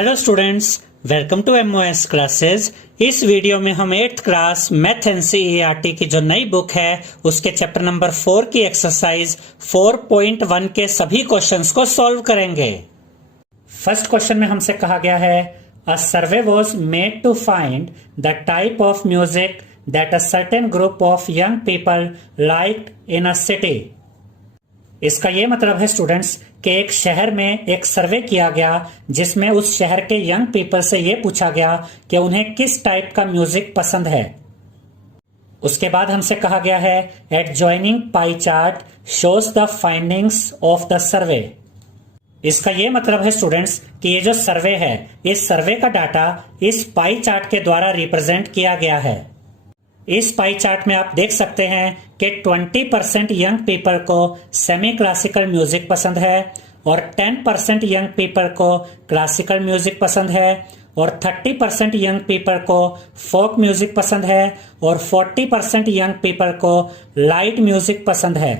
Hello students, welcome to MOS classes. इस video में हम 8th क्लास मैथ एनसीईआरटी की जो नई बुक है उसके चैप्टर नंबर 4 की एक्सरसाइज 4.1 के सभी क्वेश्चंस को सॉल्व करेंगे। फर्स्ट क्वेश्चन में हमसे कहा गया है a survey was made to find the type of music that a certain group of young people liked in a city. इसका ये मतलब है स्टूडेंट्स कि एक शहर में एक सर्वे किया गया जिसमें उस शहर के यंग पीपल से ये पूछा गया कि उन्हें किस टाइप का म्यूजिक पसंद है। उसके बाद हमसे कहा गया है adjoining pie chart shows the findings of the survey. इसका ये मतलब है स्टूडेंट्स कि ये जो सर्वे है इस सर्वे का डाटा इस पाई चार्ट के द्वारा रिप्रेजेंट किया गया है। इस पाई चार्ट में आप देख सकते हैं कि 20% यंग पीपल को सेमी क्लासिकल म्यूजिक पसंद है और 10% यंग पीपल को क्लासिकल म्यूजिक पसंद है और 30% यंग पीपल को फोक म्यूजिक पसंद है और 40% यंग पीपल को लाइट म्यूजिक पसंद है।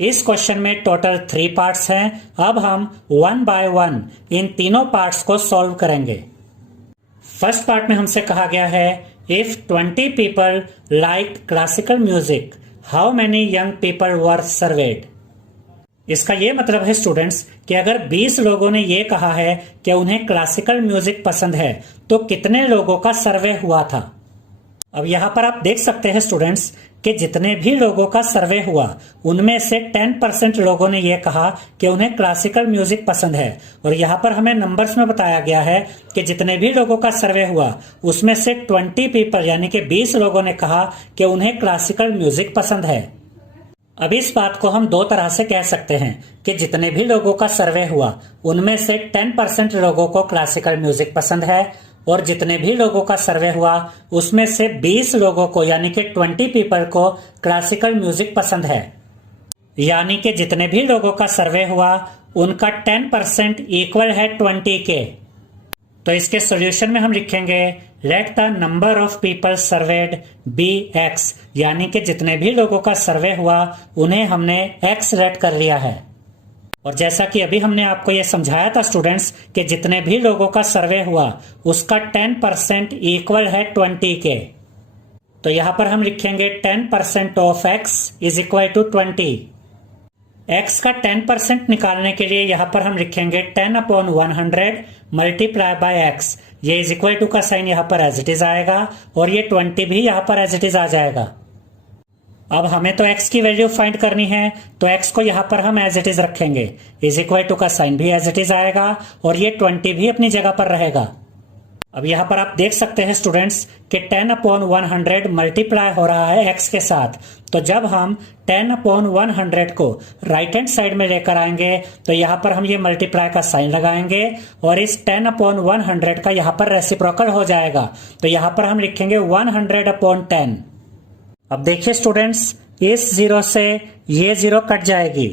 इस क्वेश्चन में टोटल 3 पार्ट्स हैं। अब हम 1 बाय 1 इन तीनों पार्ट्स को सॉल्व करेंगे। फर्स्ट पार्ट में हमसे कहा गया है If 20 people liked classical music, how many young people were surveyed? इसका ये मतलब है स्टूडेंट्स कि अगर 20 लोगों ने ये कहा है कि उन्हें क्लासिकल म्यूजिक पसंद है तो कितने लोगों का सर्वे हुआ था। अब यहाँ पर आप देख सकते हैं स्टूडेंट्स कि जितने भी लोगों का सर्वे हुआ उनमें से 10% लोगों ने यह कहा कि उन्हें क्लासिकल म्यूजिक पसंद है और यहाँ पर हमें नंबर्स में बताया गया है कि जितने भी लोगों का सर्वे हुआ उसमें से 20 पीपल यानी कि 20 लोगों ने कहा कि उन्हें क्लासिकल म्यूजिक पसंद है। अब इस बात को हम दो तरह से कह सकते हैं कि जितने भी लोगों का सर्वे हुआ उनमें से 10% लोगों को क्लासिकल म्यूजिक पसंद है और जितने भी लोगों का सर्वे हुआ उसमें से 20 लोगों को यानी कि 20 पीपल को क्लासिकल म्यूजिक पसंद है। यानी कि जितने भी लोगों का सर्वे हुआ उनका 10% इक्वल है 20 के। तो इसके सॉल्यूशन में हम लिखेंगे let the number of people served be x, यानी कि जितने भी लोगों का सर्वे हुआ उन्हें हमने x लेट कर लिया है। और जैसा कि अभी हमने आपको यह समझाया था स्टूडेंट्स कि जितने भी लोगों का सर्वे हुआ उसका 10% इक्वल है 20 के। तो यहां पर हम लिखेंगे 10% of x is equal to 20। x का 10% निकालने के लिए यहां पर हम लिखेंगे 10/100 मल्टीप्लाई बाय x। ये इज इक्वल टू का साइन यहां पर एज इट इज आएगा और ये 20 भी यहां पर एज इट इज आ जाएगा। अब हमें तो x की वैल्यू फाइंड करनी है तो x को यहां पर हम एज इट इज रखेंगे, इज इक्वल टू का साइन भी एज इट इज आएगा और ये 20 भी अपनी जगह पर रहेगा। अब यहां पर आप देख सकते हैं स्टूडेंट्स कि 10/100 मल्टीप्लाई हो रहा है x के साथ। तो जब हम 10/100 को राइट हैंड साइड में लेकर आएंगे तो यहां पर हम ये मल्टीप्लाई का साइन लगाएंगे और इस 10/100 का यहां पर रेसिप्रोकल हो जाएगा। तो यहां पर हम लिखेंगे 100/10। अब देखिए स्टूडेंट्स इस 0 से ये 0 कट जाएगी।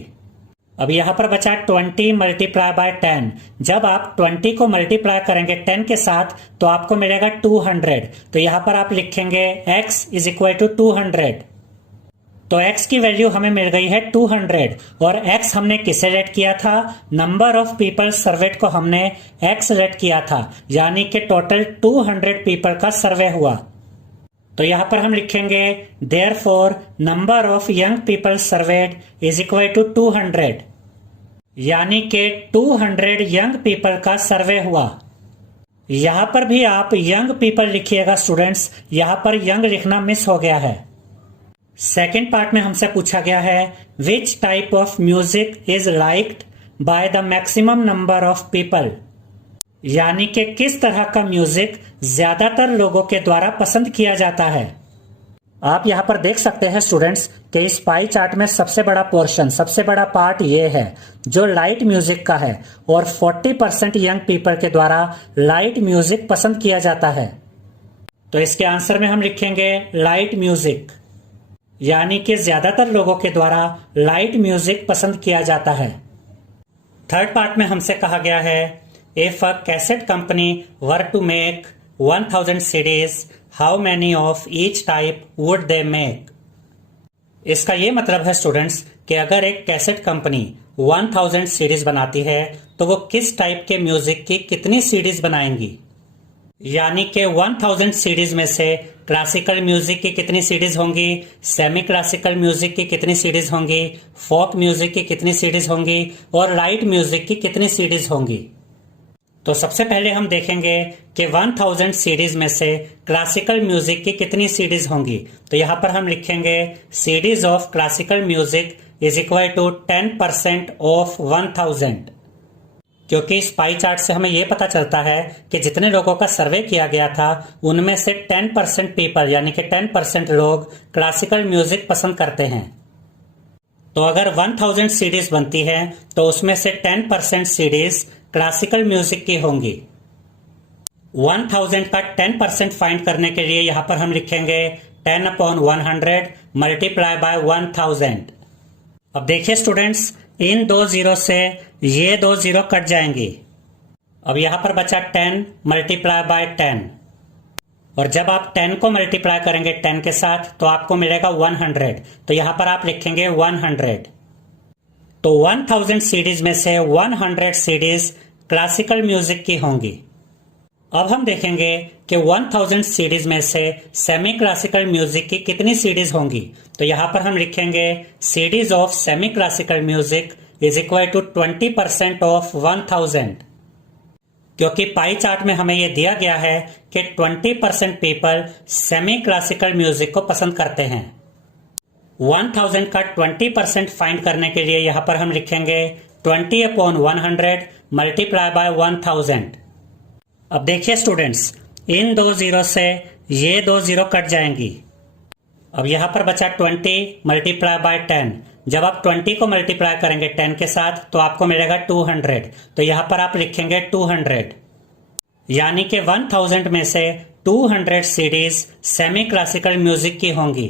अब यहां पर बचा 20 मल्टीप्लाई बाय 10। जब आप 20 को मल्टीप्लाई करेंगे 10 के साथ तो आपको मिलेगा 200। तो यहां पर आप लिखेंगे x इज इक्वल टू 200। तो x की वैल्यू हमें मिल गई है 200 और x हमने किसे रेट किया था, नंबर ऑफ पीपल सर्वेड को हमने x रेट किया था, यानी कि टोटल 200 पीपल का सर्वे हुआ। तो यहां पर हम लिखेंगे therefore number of young people served is equal to 200, यानी कि 200 यंग पीपल का सर्वे हुआ। यहां पर भी आप यंग पीपल लिखिएगा स्टूडेंट्स, यहां पर यंग लिखना मिस हो गया है। सेकेंड पार्ट में हमसे पूछा गया है which type of music is liked by the maximum number of people, यानी कि किस तरह का म्यूजिक ज्यादातर लोगों के द्वारा पसंद किया जाता है। आप यहां पर देख सकते हैं स्टूडेंट्स कि इस पाई चार्ट में सबसे बड़ा पोर्शन, सबसे बड़ा पार्ट ये है जो लाइट म्यूजिक का है और 40% यंग पीपल के द्वारा लाइट म्यूजिक पसंद किया जाता है। तो इसके आंसर में हम लिखेंगे लाइट म्यूजिक, यानी कि ज्यादातर लोगों के द्वारा लाइट म्यूजिक पसंद किया जाता है। थर्ड पार्ट में हमसे कहा गया है If a cassette company were to make 1000 CDs, how many of each type would they make? इसका ये मतलब है स्टूडेंट्स कि अगर एक कैसेट कंपनी 1000 सीडीज बनाती है तो वो किस टाइप के म्यूजिक की कितनी सीडीज बनाएंगी। यानी कि 1000 सीडीज में से क्लासिकल म्यूजिक की कितनी सीडीज होंगी, सेमी क्लासिकल म्यूजिक की कितनी सीडीज होंगी, फोक म्यूजिक की कितनी सीडीज होंगी और लाइट म्यूजिक की कितनी सीडीज होंगी। तो सबसे पहले हम देखेंगे कि 1000 सीडीज में से क्लासिकल म्यूजिक की कितनी सीडीज होंगी। तो यहां पर हम लिखेंगे CDs of classical music is equal to 10% of 1000, क्योंकि इस पाई चार्ट से हमें यह पता चलता है कि जितने लोगों का सर्वे किया गया था उनमें से 10% पीपल यानी कि 10% लोग क्लासिकल म्यूजिक पसंद करते हैं। तो अगर 1000 सीडीज बनती है तो उसमें से 10% सीडीज क्लासिकल म्यूजिक की होंगी। 1000 का 10% फाइंड करने के लिए यहां पर हम लिखेंगे 10/100 मल्टीप्लाई बाय 1000। अब देखिए स्टूडेंट्स, इन दो जीरो से ये दो जीरो कट जाएंगी। अब यहां पर बचा 10 मल्टीप्लाई बाय 10, और जब आप 10 को मल्टीप्लाई करेंगे 10 के साथ तो आपको मिलेगा 100। तो यहां पर आप लिखेंगे 100। तो 1000 सीडीज में से 100 सीडीज क्लासिकल म्यूजिक की होंगी। अब हम देखेंगे कि 1000 सीडीज में से सेमी क्लासिकल म्यूजिक की कितनी सीडीज होंगी। तो यहां पर हम लिखेंगे CDs of semi classical music is equal to 20% of 1000, क्योंकि पाई चार्ट में हमें यह दिया गया है कि 20% पीपल सेमी क्लासिकल म्यूजिक को पसंद करते हैं। 1000 का 20% फाइंड करने के लिए यहां पर हम लिखेंगे 20/100 मल्टीप्लाई बाय 1000। अब देखिए स्टूडेंट्स, इन दो जीरो से ये दो जीरो कट जाएंगी। अब यहां पर बचा 20 मल्टीप्लाई बाय 10। जब आप 20 को मल्टीप्लाई करेंगे 10 के साथ तो आपको मिलेगा 200। तो यहां पर आप लिखेंगे 200, यानी कि 1000 में से 200 सीडीज सेमी क्लासिकल म्यूजिक की होंगी।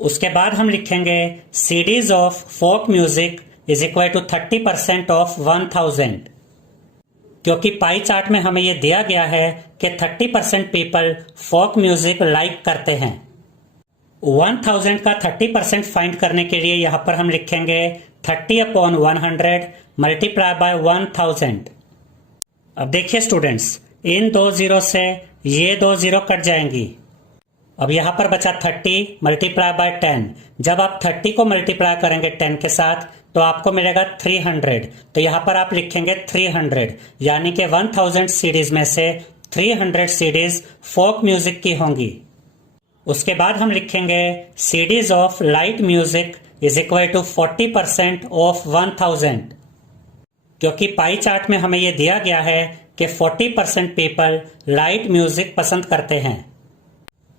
उसके बाद हम लिखेंगे CDs of folk music is equal to 30% of 1000, क्योंकि पाई चार्ट में हमें यह दिया गया है कि 30% पीपल फोक म्यूजिक लाइक करते हैं। 1000 का 30% फाइंड करने के लिए यहां पर हम लिखेंगे 30/100 मल्टीप्लाई बाय 1000। अब देखिए स्टूडेंट्स, इन दो जीरो से ये दो जीरो कट जाएंगी। अब यहां पर बचा 30 मल्टीप्लाई बाय 10। जब आप 30 को मल्टीप्लाई करेंगे 10 के साथ तो आपको मिलेगा 300। तो यहां पर आप लिखेंगे 300, यानी कि 1000 सीडीज में से 300 सीडीज फोक म्यूजिक की होंगी। उसके बाद हम लिखेंगे CDs of light music is equal to 40% of 1000, क्योंकि पाई चार्ट में हमें यह दिया गया है कि 40% पीपल लाइट म्यूजिक पसंद करते हैं।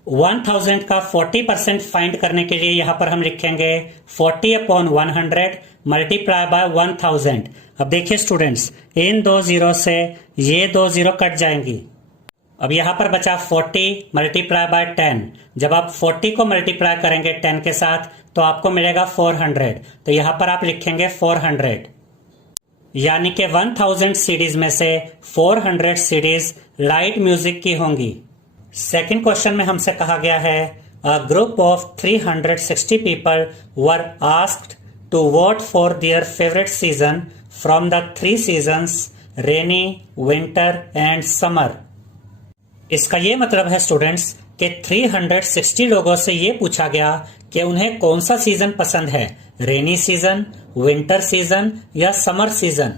1000 का 40% फाइंड करने के लिए यहां पर हम लिखेंगे 40/100 मल्टीप्लाई बाय 1000। अब देखिए स्टूडेंट्स, इन दो जीरो से ये दो जीरो कट जाएंगी। अब यहां पर बचा 40 मल्टीप्लाई बाय 10। जब आप 40 को मल्टीप्लाई करेंगे 10 के साथ तो आपको मिलेगा 400। तो यहां पर आप लिखेंगे 400, यानी कि 1000 सीडीज में से 400 सीडीज लाइट म्यूजिक की होंगी। सेकंड क्वेश्चन में हमसे कहा गया है a group of 360 people were asked to vote for their favourite season from the 3 seasons rainy, winter and summer. इसका ये मतलब है स्टूडेंट्स कि 360 लोगों से ये पूछा गया कि उन्हें कौन सा सीजन पसंद है, रेनी सीजन, विंटर सीजन या समर सीजन।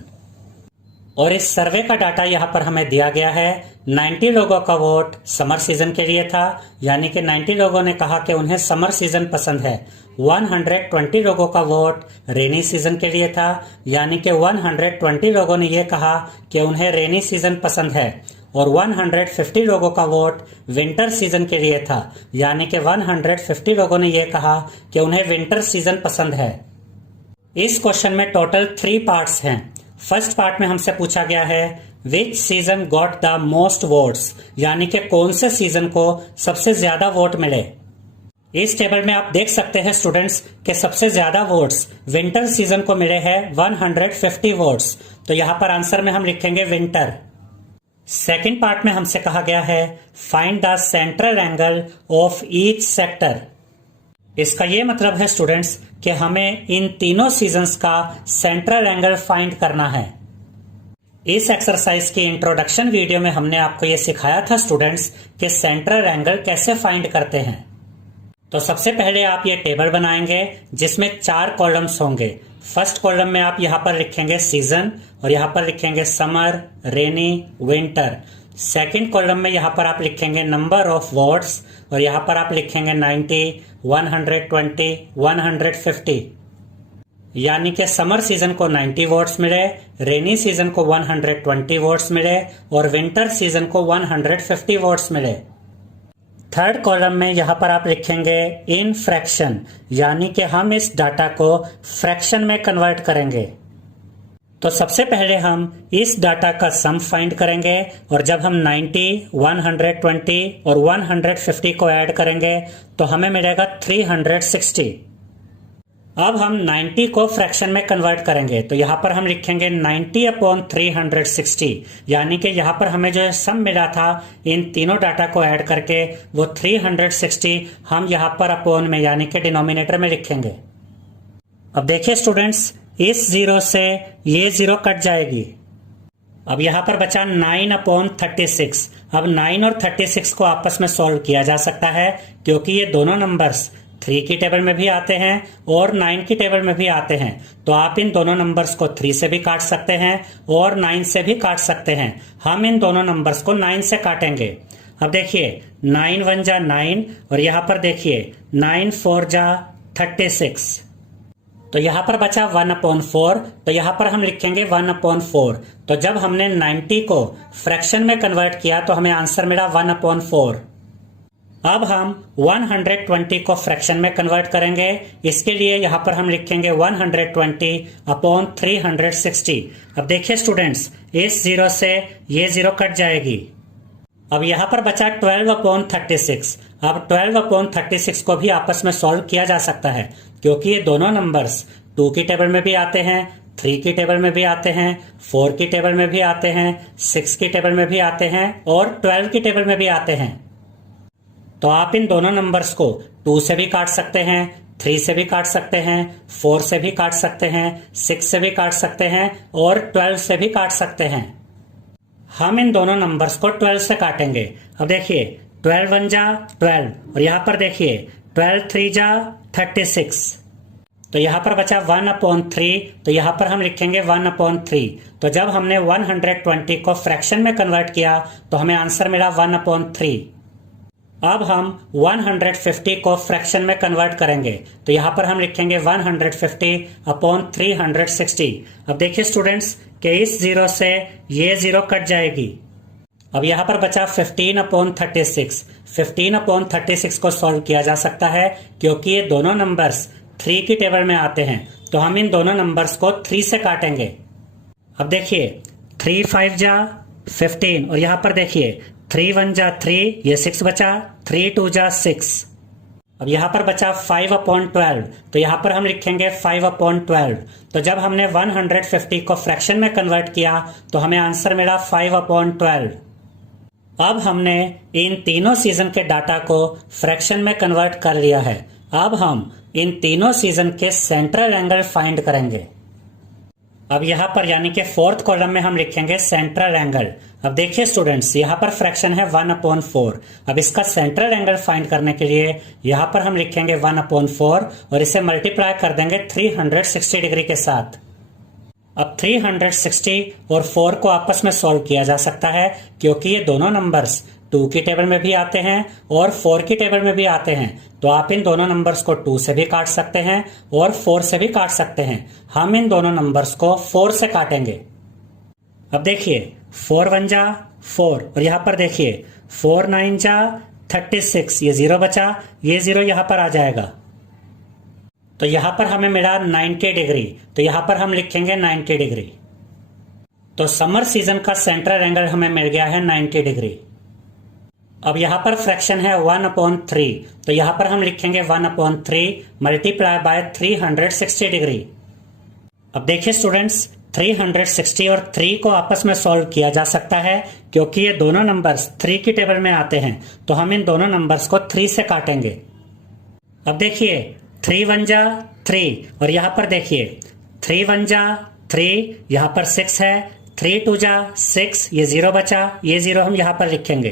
और इस सर्वे का डाटा यहाँ पर हमें दिया गया है। 90 लोगों का वोट समर सीजन के लिए था, यानी कि 90 लोगों ने कहा कि उन्हें समर सीजन पसंद है। 120 लोगों का वोट रेनी सीजन के लिए था, यानी कि 120 लोगों ने यह कहा कि उन्हें रेनी सीजन पसंद है। और 150 लोगों का वोट विंटर सीजन के लिए था, यानी कि 150 लोगों ने यह कहा कि उन्हें विंटर सीजन पसंद है। इस क्वेश्चन में टोटल 3 पार्ट्स हैं। फर्स्ट पार्ट में हमसे पूछा गया है विच season got the most votes, यानी कि कौन से सीजन को सबसे ज्यादा वोट मिले। इस टेबल में आप देख सकते हैं स्टूडेंट्स कि सबसे ज्यादा वोट्स विंटर सीजन को मिले हैं 150 वोट्स। तो यहां पर आंसर में हम लिखेंगे विंटर। सेकेंड पार्ट में हमसे कहा गया है find the central angle of each sector, इसका ये मतलब है स्टूडेंट्स कि हमें इन तीनों सीजन्स का सेंट्रल एंगल फाइंड करना है। इस एक्सरसाइज की इंट्रोडक्शन वीडियो में हमने आपको ये सिखाया था स्टूडेंट्स कि सेंट्रल एंगल कैसे फाइंड करते हैं। तो सबसे पहले आप ये टेबल बनाएंगे जिसमें 4 कॉलम्स होंगे। फर्स्ट कॉलम में आप यहाँ पर लिखेंगे सीजन और यहाँ पर लिखेंगे समर, रेनी, विंटर। सेकंड कॉलम में यहाँ पर आप लिखेंगे नंबर ऑफ वर्ड्स और यहाँ पर आप लिखेंगे 90, 120, 150। यानी कि समर सीजन को 90 वर्ड्स मिले, रेनी सीजन को 120 वर्ड्स मिले और विंटर सीजन को 150 वर्ड्स मिले। थर्ड कॉलम में यहां पर आप लिखेंगे इन फ्रैक्शन, यानी कि हम इस डाटा को फ्रैक्शन में कन्वर्ट करेंगे। तो सबसे पहले हम इस डाटा का सम फाइंड करेंगे और जब हम 90, 120 और 150 को ऐड करेंगे तो हमें मिलेगा 360। अब हम 90 को फ्रैक्शन में कन्वर्ट करेंगे तो यहां पर हम लिखेंगे 90 अपॉन 360, यानी कि यहां पर हमें जो सम मिला था इन तीनों डाटा को ऐड करके वो 360 हम यहां पर अपॉन में यानी कि डिनोमिनेटर में लिखेंगे। अब देखिए स्टूडेंट्स, इस 0 से ये 0 कट जाएगी। अब यहां पर बचा 9 अपॉन 36। अब 9 और 36 को आपस में सॉल्व किया जा सकता है क्योंकि ये दोनों नंबर्स 3 की टेबल में भी आते हैं और 9 की टेबल में भी आते हैं। तो आप इन दोनों नंबर्स को 3 से भी काट सकते हैं और 9 से भी काट सकते हैं। हम इन दोनों नंबर्स को 9 से काटेंगे। अब देखिए 9 1 जा 9 और यहां पर देखिए 9 4 जा 36। तो यहां पर बचा 1/4, तो यहां पर हम लिखेंगे 1/4। तो जब हमने 90 को फ्रैक्शन में कन्वर्ट किया तो हमें आंसर मिला 1/4। अब हम 120 को फ्रैक्शन में कन्वर्ट करेंगे। इसके लिए यहां पर हम लिखेंगे 120 अपॉन 360। अब देखिए स्टूडेंट्स, इस 0 से ये 0 कट जाएगी। अब यहां पर बचा 12 अपॉन 36। अब 12 अपॉन 36 को भी आपस में सॉल्व किया जा सकता है क्योंकि ये दोनों नंबर्स 2 की टेबल में भी आते हैं, 3 की टेबल में भी आते हैं, 4 की टेबल में भी आते हैं, 6 की टेबल में भी आते हैं और 12 की टेबल में भी आते हैं। तो आप इन दोनों नंबर्स को 2 से भी काट सकते हैं, 3 से भी काट सकते हैं, 4 से भी काट सकते हैं, 6 से भी काट सकते हैं और 12 से भी काट सकते हैं। हम इन दोनों नंबर्स को 12 से काटेंगे। अब देखिए 12 1 जा 12 और यहां पर देखिए 12 3 जा 36। तो यहां पर बचा 1/3, तो यहां पर हम लिखेंगे 1/3। तो जब हमने 120 को फ्रैक्शन में कन्वर्ट किया तो हमें आंसर मिला 1/3। अब हम 150 को फ्रैक्शन में कन्वर्ट करेंगे तो यहां पर हम लिखेंगे 150 अपॉन 360। अब देखिए स्टूडेंट्स कि इस 0 से ये 0 कट जाएगी। अब यहां पर बचा 15 अपॉन 36। 15 अपॉन 36 को सॉल्व किया जा सकता है क्योंकि ये दोनों नंबर्स 3 की टेबल में आते हैं। तो हम इन दोनों नंबर्स को 3 से काटेंगे। अब देखिए 3 5 जा 15 और यहां पर देखिए 3 1 जा 3, ये 6 बचा, 3 2 जा 6। अब यहां पर बचा 5/12, तो यहां पर हम लिखेंगे 5/12। तो जब हमने 150 को फ्रैक्शन में कन्वर्ट किया तो हमें आंसर मिला 5/12। अब हमने इन तीनों सीजन के डाटा को फ्रैक्शन में कन्वर्ट कर लिया है। अब हम इन तीनों सीजन के सेंट्रल एंगल फाइंड करेंगे। अब यहां पर यानी कि 4th कॉलम में हम लिखेंगे सेंट्रल एंगल। अब देखिए स्टूडेंट्स, यहां पर फ्रैक्शन है 1/4। अब इसका सेंट्रल एंगल फाइंड करने के लिए यहां पर हम लिखेंगे 1/4 और इसे मल्टीप्लाई कर देंगे 360 डिग्री के साथ। अब 360 और 4 को आपस में सॉल्व किया जा सकता है क्योंकि ये दोनों नंबर्स 2 की टेबल में भी आते हैं और 4 की टेबल में भी आते हैं। तो आप इन दोनों नंबर्स को 2 से भी काट सकते हैं और 4 से भी काट सकते हैं। हम इन दोनों नंबर्स को 4 से काटेंगे। अब देखिए 4 1 जा 4 और यहां पर देखिए 4 9 जा 36, ये 0 बचा, ये 0 यहां पर आ जाएगा। तो यहां पर हमें मिला 90 डिग्री, तो यहां पर हम लिखेंगे 90 डिग्री। तो समर सीजन का सेंट्रल एंगल हमें मिल गया है 90 डिग्री। अब यहां पर फ्रैक्शन है 1/3, तो यहां पर हम लिखेंगे 1/3 मल्टीप्लाई बाय 360 डिग्री। अब देखिए स्टूडेंट्स, 360 और 3 को आपस में सॉल्व किया जा सकता है क्योंकि ये दोनों नंबर्स 3 की टेबल में आते हैं। तो हम इन दोनों नंबर्स को 3 से काटेंगे। अब देखिए 3 1 जा 3 और यहां पर देखिए 3 1 जा 3, यहां पर 6 है, 3 2 जा 6, ये 0 बचा, ये 0 हम यहां पर लिखेंगे।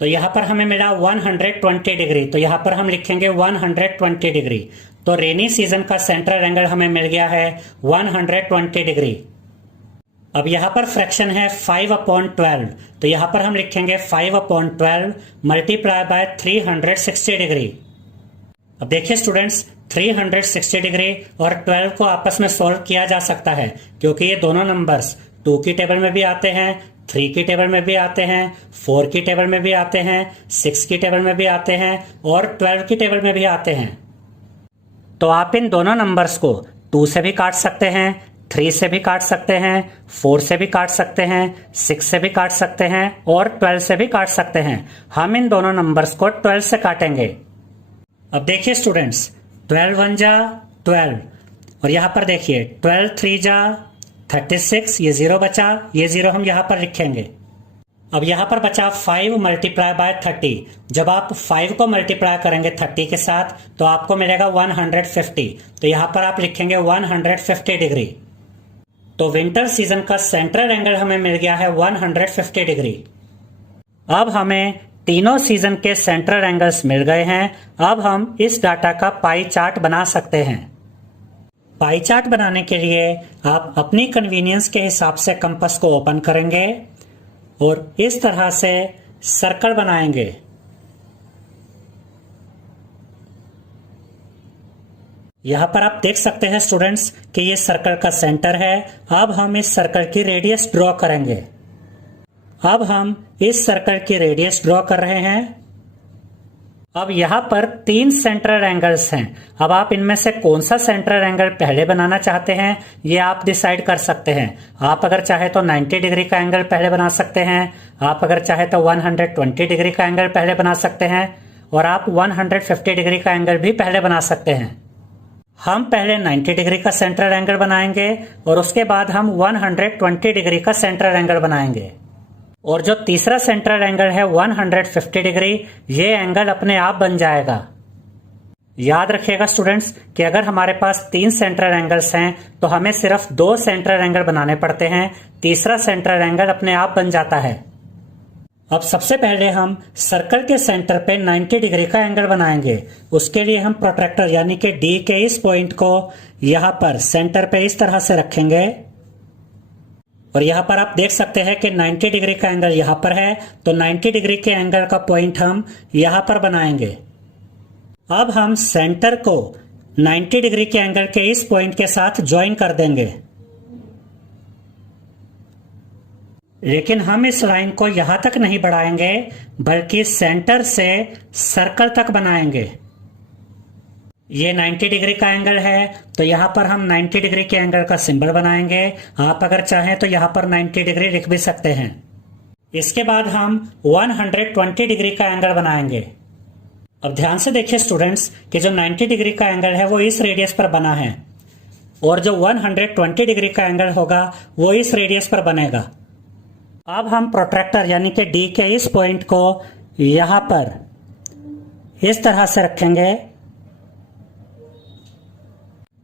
तो यहां पर हमें मिला 120 डिग्री, तो यहां पर हम लिखेंगे 120 डिग्री। तो रेनी सीजन का सेंट्रल एंगल हमें मिल गया है 120 डिग्री। अब यहां पर फ्रैक्शन है 5/12, तो यहां पर हम लिखेंगे 5/12 मल्टीप्लाई बाय 360 डिग्री। अब देखिए स्टूडेंट्स, 360 डिग्री और 12 को आपस में सॉल्व किया जा सकता है, क्योंकि ये दोनों नंबर्स 2 की टेबल में भी आते हैं, 3 की टेबल में भी आते हैं, 4 की टेबल में भी आते हैं, 6 की टेबल में भी आते हैं और 12 की टेबल में भी आते हैं। तो आप इन दोनों नंबर्स को 2 से भी काट सकते हैं, 3 से भी काट सकते हैं, 4 से भी काट सकते हैं, 6 से भी काट सकते हैं और 12 से भी काट सकते हैं। हम इन दोनों नंबर्स को 12 से काटेंगे। अब देखिए स्टूडेंट्स, 12 1 जा 12 और यहां पर देखिए 12 3 जा 36, ये 0 बचा, ये 0 हम यहां पर लिखेंगे। अब यहां पर बचा 5 मल्टीप्लाई बाय 30। जब आप 5 को मल्टीप्लाई करेंगे 30 के साथ तो आपको मिलेगा 150, तो यहां पर आप लिखेंगे 150 डिग्री। तो विंटर सीजन का सेंट्रल एंगल हमें मिल गया है 150 डिग्री। अब हमें तीनों सीजन के सेंट्रल एंगल्स मिल गए हैं। अब हम इस डाटा का पाई चार्ट बना सकते हैं। पाई चार्ट बनाने के लिए आप अपनी कन्वीनियंस के हिसाब से कंपास को ओपन करेंगे और इस तरह से सर्कल बनाएंगे। यहां पर आप देख सकते हैं स्टूडेंट्स कि ये सर्कल का सेंटर है। अब हम इस सर्कल की रेडियस ड्रॉ करेंगे। अब हम इस सर्कल की रेडियस ड्रॉ कर रहे हैं। अब यहां पर 3 सेंट्रल एंगल्स हैं। अब आप इनमें से कौन सा सेंट्रल एंगल पहले बनाना चाहते हैं ये आप डिसाइड कर सकते हैं। आप अगर चाहे तो 90 डिग्री का एंगल पहले बना सकते हैं, आप अगर चाहे तो 120 डिग्री का एंगल पहले बना सकते हैं और आप 150 डिग्री का एंगल भी पहले बना सकते हैं। हम पहले 90 डिग्री का सेंट्रल एंगल बनाएंगे और उसके बाद हम 120 डिग्री का सेंट्रल एंगल बनाएंगे। और जो तीसरा सेंट्रल एंगल है 150 डिग्री, ये एंगल अपने आप बन जाएगा। याद रखिएगा स्टूडेंट्स कि अगर हमारे पास 3 सेंट्रल एंगल्स हैं तो हमें सिर्फ 2 सेंट्रल एंगल बनाने पड़ते हैं, तीसरा सेंट्रल एंगल अपने आप बन जाता है। अब सबसे पहले हम सर्कल के सेंटर पे 90 डिग्री का एंगल बनाएंगे। उसके लिए हम प्रोट्रैक्टर यानी कि डी के इस पॉइंट को यहां पर सेंटर पे इस तरह से रखेंगे और यहां पर आप देख सकते हैं कि 90 डिग्री का एंगल यहां पर है, तो 90 डिग्री के एंगल का पॉइंट हम यहां पर बनाएंगे। अब हम सेंटर को 90 डिग्री के एंगल के इस पॉइंट के साथ ज्वाइन कर देंगे, लेकिन हम इस लाइन को यहां तक नहीं बढ़ाएंगे बल्कि सेंटर से सर्कल तक बनाएंगे। ये 90 डिग्री का एंगल है तो यहां पर हम 90 डिग्री के एंगल का सिंबल बनाएंगे। आप अगर चाहें तो यहां पर 90 डिग्री लिख भी सकते हैं। इसके बाद हम 120 डिग्री का एंगल बनाएंगे। अब ध्यान से देखिए स्टूडेंट्स कि जो 90 डिग्री का एंगल है वो इस रेडियस पर बना है और जो 120 डिग्री का एंगल होगा वो इस रेडियस पर बनेगा। अब हम प्रोट्रैक्टर यानी कि डी के इस पॉइंट को यहां पर इस तरह से रखेंगे।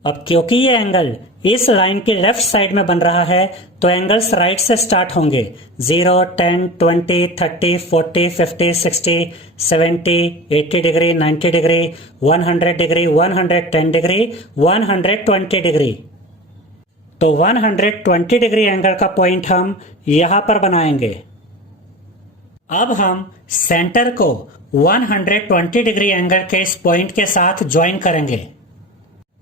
अब क्योंकि ये एंगल इस लाइन की लेफ्ट साइड में बन रहा है तो एंगल्स राइट से स्टार्ट होंगे। 0, 10, 20, 30, 40, 50, 60, 70, 80 degree, 90 degree, 100 degree, 110 degree, 120 degree. तो 120 डिग्री एंगल का पॉइंट हम यहां पर बनाएंगे। अब हम सेंटर को 120 डिग्री एंगल के इस पॉइंट के साथ ज्वाइन करेंगे,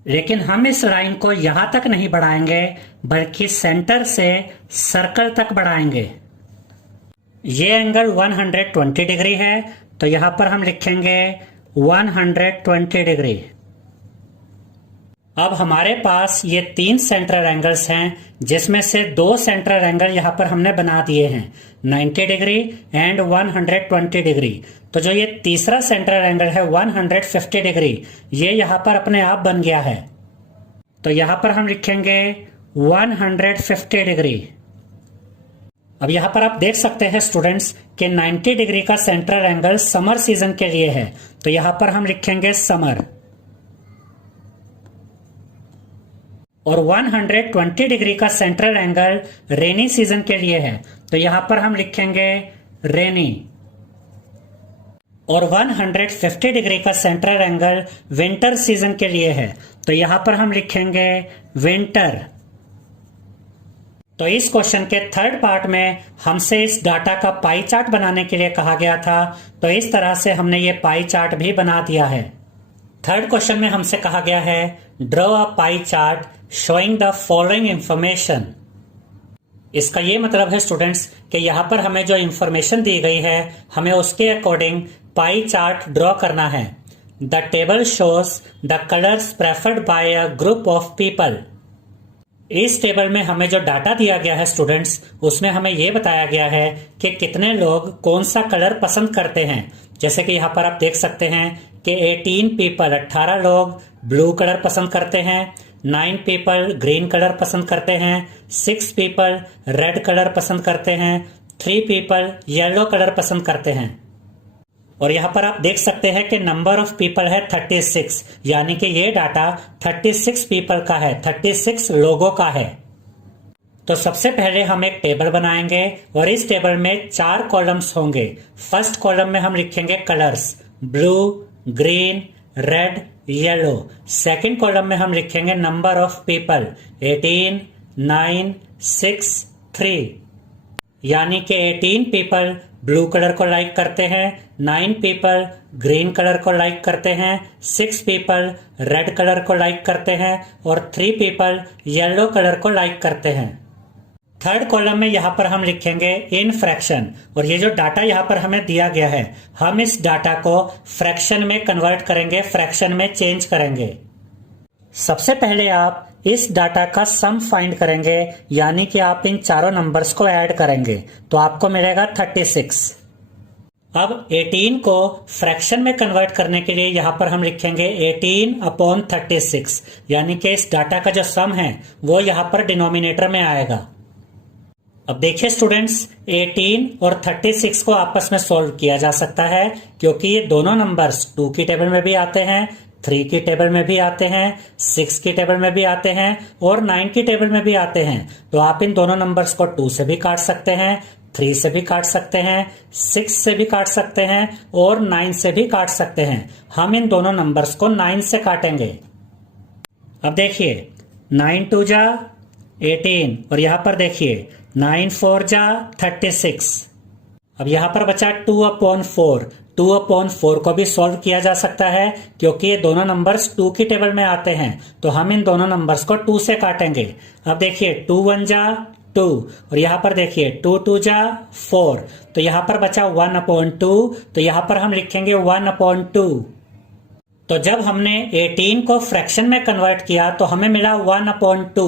लेकिन हम इस लाइन को यहां तक नहीं बढ़ाएंगे बल्कि सेंटर से सर्कल तक बढ़ाएंगे। ये एंगल 120 डिग्री है तो यहां पर हम लिखेंगे 120 डिग्री। अब हमारे पास ये 3 सेंट्रल एंगल्स हैं जिसमें से 2 सेंट्रल एंगल यहां पर हमने बना दिए हैं, 90 डिग्री एंड 120 डिग्री। तो जो ये तीसरा सेंट्रल एंगल है 150 डिग्री, ये यहां पर अपने आप बन गया है। तो यहां पर हम लिखेंगे 150 डिग्री। अब यहाँ पर आप देख सकते हैं स्टूडेंट्स कि 90 डिग्री का सेंट्रल एंगल समर सीजन के लिए है, तो यहाँ पर हम लिखेंगे समर। और 120 डिग्री का सेंट्रल एंगल रेनी सीजन के लिए है, तो यहाँ पर हम लिखेंगे रेनी। और 150 डिग्री का सेंट्रल एंगल विंटर सीजन के लिए है, तो यहाँ पर हम लिखेंगे विंटर। तो इस क्वेश्चन के थर्ड पार्ट में हमसे इस डाटा का पाई चार्ट बनाने के लिए कहा गया था, तो इस तरह से हमने ये पाई चार्ट भी बना दिया है। थर्ड क्वेश्चन में हमसे कहा गया है draw a pie chart showing the following information. इसका ये मतलब है स्टूडेंट्स कि यहाँ पर हमें जो इंफॉर्मेशन दी गई है हमें उसके अकॉर्डिंग पाई चार्ट ड्रॉ करना है। The table shows the colours preferred bye a group of people. इस टेबल में हमें जो डाटा दिया गया है स्टूडेंट्स, उसमें हमें यह बताया गया है कि कितने लोग कौन सा कलर पसंद करते हैं। जैसे कि यहाँ पर आप देख सकते हैं कि 18 पीपल 18 लोग ब्लू कलर पसंद करते हैं, 9 पीपल ग्रीन कलर पसंद करते हैं, 6 पीपल रेड कलर पसंद करते हैं, 3 पीपल येलो कलर पसंद करते हैं। और यहाँ पर आप देख सकते हैं कि नंबर ऑफ पीपल है 36, यानी कि ये डाटा 36 पीपल का है, 36 लोगों का है। तो सबसे पहले हम एक टेबल बनाएंगे और इस टेबल में 4 कॉलम्स होंगे। फर्स्ट कॉलम में हम लिखेंगे colours, blue, green, red, yellow. Second column में हम लिखेंगे नंबर ऑफ पीपल, 18, 9, 6, 3, यानी कि 18 पीपल ब्लू कलर को लाइक करते हैं, 9 पीपल ग्रीन कलर को लाइक करते हैं, 6 पीपल रेड कलर को लाइक करते हैं और 3 पीपल येलो कलर को लाइक करते हैं। थर्ड कॉलम में यहाँ पर हम लिखेंगे इन फ्रैक्शन, और ये जो डाटा यहाँ पर हमें दिया गया है हम इस डाटा को फ्रैक्शन में कन्वर्ट करेंगे, फ्रैक्शन में चेंज करेंगे। सबसे पहले आप इस डाटा का सम फाइंड करेंगे, यानी कि आप इन चारों नंबर्स को ऐड करेंगे तो आपको मिलेगा 36। अब 18 को फ्रैक्शन में कन्वर्ट करने के लिए यहाँ पर हम लिखेंगे 18/36, यानी कि इस डाटा का जो सम है वो यहाँ पर डिनोमिनेटर में आएगा। अब देखिए स्टूडेंट्स, 18 और 36 को आपस में सॉल्व किया जा सकता है, क्योंकि ये दोनों नंबर्स 2 की टेबल में भी आते हैं, 3 की टेबल में भी आते हैं, 6 की टेबल में भी आते हैं और 9 की टेबल में भी आते हैं। तो आप इन दोनों नंबर्स को 2 से भी काट सकते हैं, 3 से भी काट सकते हैं, 6 से भी काट सकते हैं और 9 से भी काट सकते हैं। हम इन दोनों नंबर्स को 9 से काटेंगे। अब देखिए 9 2 जा 18 और यहाँ पर देखिए 9 4 जा 36। अब यहाँ पर बचा 2/4। 2/4 को भी सॉल्व किया जा सकता है, क्योंकि ये दोनों नंबर्स 2 की टेबल में आते हैं, तो हम इन दोनों नंबर्स को 2 से काटेंगे। अब देखिए 2 1 जा 2 और यहाँ पर देखिए 2 2 जा 4, तो यहाँ पर बचा 1/2, तो यहाँ पर हम लिखेंगे 1/2। तो जब हमने 18 को फ्रैक्शन में कन्वर्ट किया तो हमें मिला 1/2।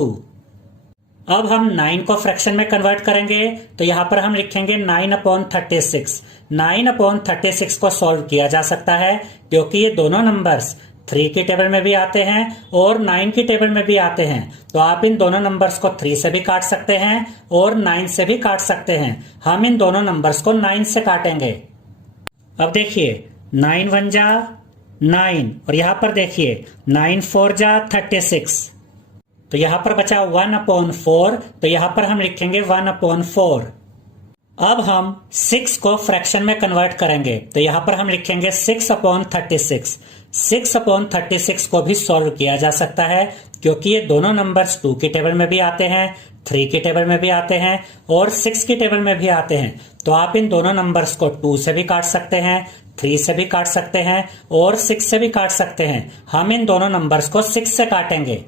अब हम 9 को फ्रैक्शन में कन्वर्ट करेंगे तो यहाँ पर हम लिखेंगे 9/36। 9/36 को सॉल्व किया जा सकता है, क्योंकि ये दोनों नंबर्स 3 की टेबल में भी आते हैं और 9 की टेबल में भी आते हैं। तो आप इन दोनों नंबर्स को 3 से भी काट सकते हैं और 9 से भी काट सकते हैं। हम इन दोनों नंबर्स को 9 से काटेंगे। अब देखिए 9 1 जा 9 और यहाँ पर देखिए 9 4 जा 36, तो यहाँ पर बचा 1/4, तो यहाँ पर हम लिखेंगे 1/4। अब हम 6 को फ्रैक्शन में कन्वर्ट करेंगे, तो यहाँ पर हम लिखेंगे 6/36। 6/36 को भी सॉल्व किया जा सकता है, क्योंकि ये दोनों नंबर्स 2 की टेबल में भी आते हैं, 3 की टेबल में भी आते हैं और 6 की टेबल में भी आते हैं। तो आप इन दोनों नंबर्स को 2 से भी काट सकते हैं, 3 से भी काट सकते हैं और 6 से भी काट सकते हैं। हम इन दोनों नंबर्स को 6 से काटेंगे।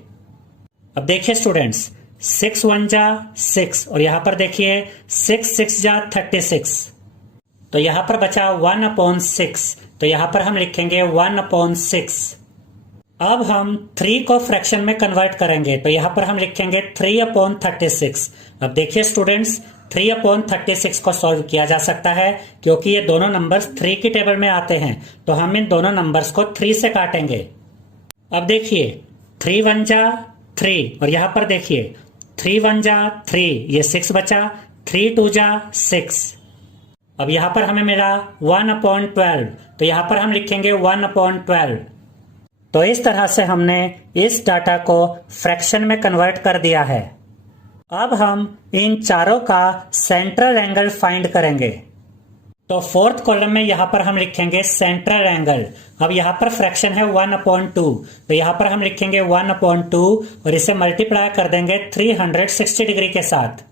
अब देखिए स्टूडेंट्स, 6 1 जा 6 और यहाँ पर देखिए 6 6 जा 36, तो यहाँ पर बचा 1/6, तो यहाँ पर हम लिखेंगे 1/6। अब हम 3 को फ्रैक्शन में कन्वर्ट करेंगे, तो यहाँ पर हम लिखेंगे 3/36। अब देखिए स्टूडेंट्स, 3/36 को सॉल्व किया जा सकता है, क्योंकि ये दोनों नंबर्स 3 की टेबल में आते हैं, तो हम इन दोनों नंबर्स को 3 से काटेंगे। अब देखिए 3 1 जा 3 और यहाँ पर देखिए 3 1 जा 3, ये 6 बचा, 3 2 जा 6। अब यहां पर हमें मिला 1/12, तो यहां पर हम लिखेंगे 1/12। तो इस तरह से हमने इस डाटा को फ्रैक्शन में कन्वर्ट कर दिया है। अब हम इन चारों का सेंट्रल एंगल फाइंड करेंगे। तो फोर्थ कॉलम में यहां पर हम लिखेंगे सेंट्रल एंगल। अब यहां पर फ्रैक्शन है 1/2, तो यहां पर हम लिखेंगे 1/2 और इसे मल्टीप्लाई कर देंगे 360 डिग्री के साथ।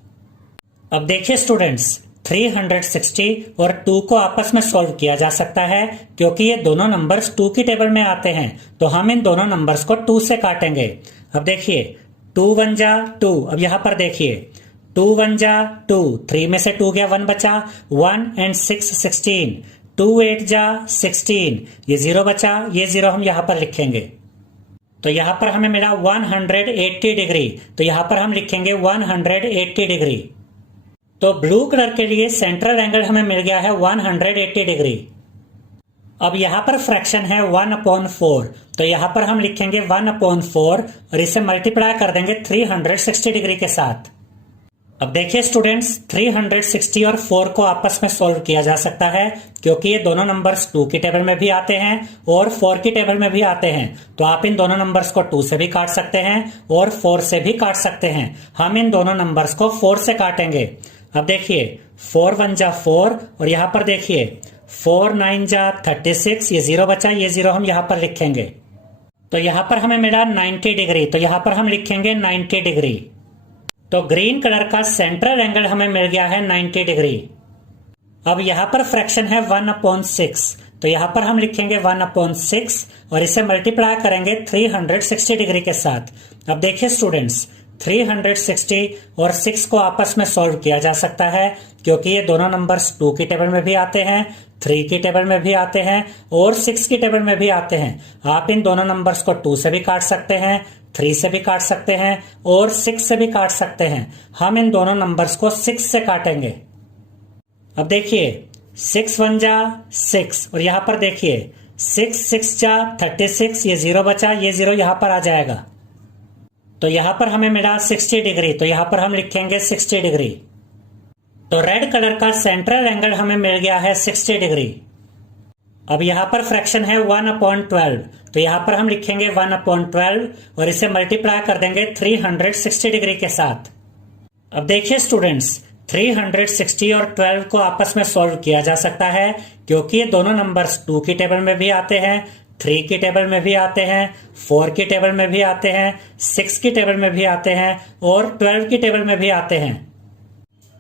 अब देखिए स्टूडेंट्स, 360 और 2 को आपस में सॉल्व किया जा सकता है क्योंकि ये दोनों नंबर्स 2 की टेबल में आते हैं, तो हम इन दोनों नंबर्स को 2 से काटेंगे। अब देखिए 2 1 जा 2। अब यहां पर देखिए 2 1 जा 2, 3 में से 2 गया 1 बचा, 1 and 6 16, 2 8 जा 16, ये 0 बचा, ये 0 हम यहां पर लिखेंगे। तो यहां पर हमें मिला 180 डिग्री, तो यहां पर हम लिखेंगे 180 डिग्री। तो ब्लू कलर के लिए सेंट्रल एंगल हमें मिल गया है 180 डिग्री। अब यहां पर फ्रैक्शन है 1/4, तो यहां पर हम लिखेंगे 1/4 और इसे मल्टीप्लाई कर देंगे 360 डिग्री के साथ। अब देखिए स्टूडेंट्स, 360 और 4 को आपस में सॉल्व किया जा सकता है क्योंकि ये दोनों नंबर्स 2 की टेबल में भी आते हैं और 4 की टेबल में भी आते हैं। तो आप इन दोनों नंबर्स को 2 से भी काट सकते हैं और 4 से भी काट सकते हैं। हम इन दोनों नंबर्स को 4 से काटेंगे। अब देखिए 4 1 जा 4 और यहां पर देखिए 4 9 जा 36, ये 0 बचा, ये 0 हम यहां पर लिखेंगे। तो यहां पर हमें मिला 90 डिग्री, तो यहां पर हम लिखेंगे 90 डिग्री। तो ग्रीन कलर का सेंट्रल एंगल हमें मिल गया है 90 डिग्री। अब यहां पर फ्रैक्शन है 1/6, तो यहां पर हम लिखेंगे 1/6 और इसे मल्टीप्लाई करेंगे 360 डिग्री के साथ। अब देखिए स्टूडेंट्स, 360 और 6 को आपस में सॉल्व किया जा सकता है क्योंकि ये दोनों नंबर्स 2 की टेबल में भी आते हैं, 3 की टेबल में भी आते हैं और 6 की टेबल में भी आते हैं। आप इन दोनों नंबर्स को 2 से भी काट सकते हैं, 3 से भी काट सकते हैं और 6 से भी काट सकते हैं। हम इन दोनों नंबर्स को 6 से काटेंगे। अब देखिए 6 1 जा 6 और यहां पर देखिए 6 6 जा 36, ये 0 बचा, ये 0 यहां पर आ जाएगा। तो यहां पर हमें मिला 60 डिग्री, तो यहां पर हम लिखेंगे 60 डिग्री। तो रेड कलर का सेंट्रल एंगल हमें मिल गया है 60 डिग्री। अब यहां पर फ्रैक्शन है 1/12, तो यहां पर हम लिखेंगे 1/12 और इसे मल्टीप्लाई कर देंगे 360 डिग्री के साथ। अब देखिए स्टूडेंट्स, 360 और 12 को आपस में सॉल्व किया जा सकता है क्योंकि ये दोनों नंबर्स 2 की टेबल में भी आते हैं, 3 की टेबल में भी आते हैं, 4 की टेबल में भी आते हैं, 6 की टेबल में भी आते हैं और 12 की टेबल में भी आते हैं।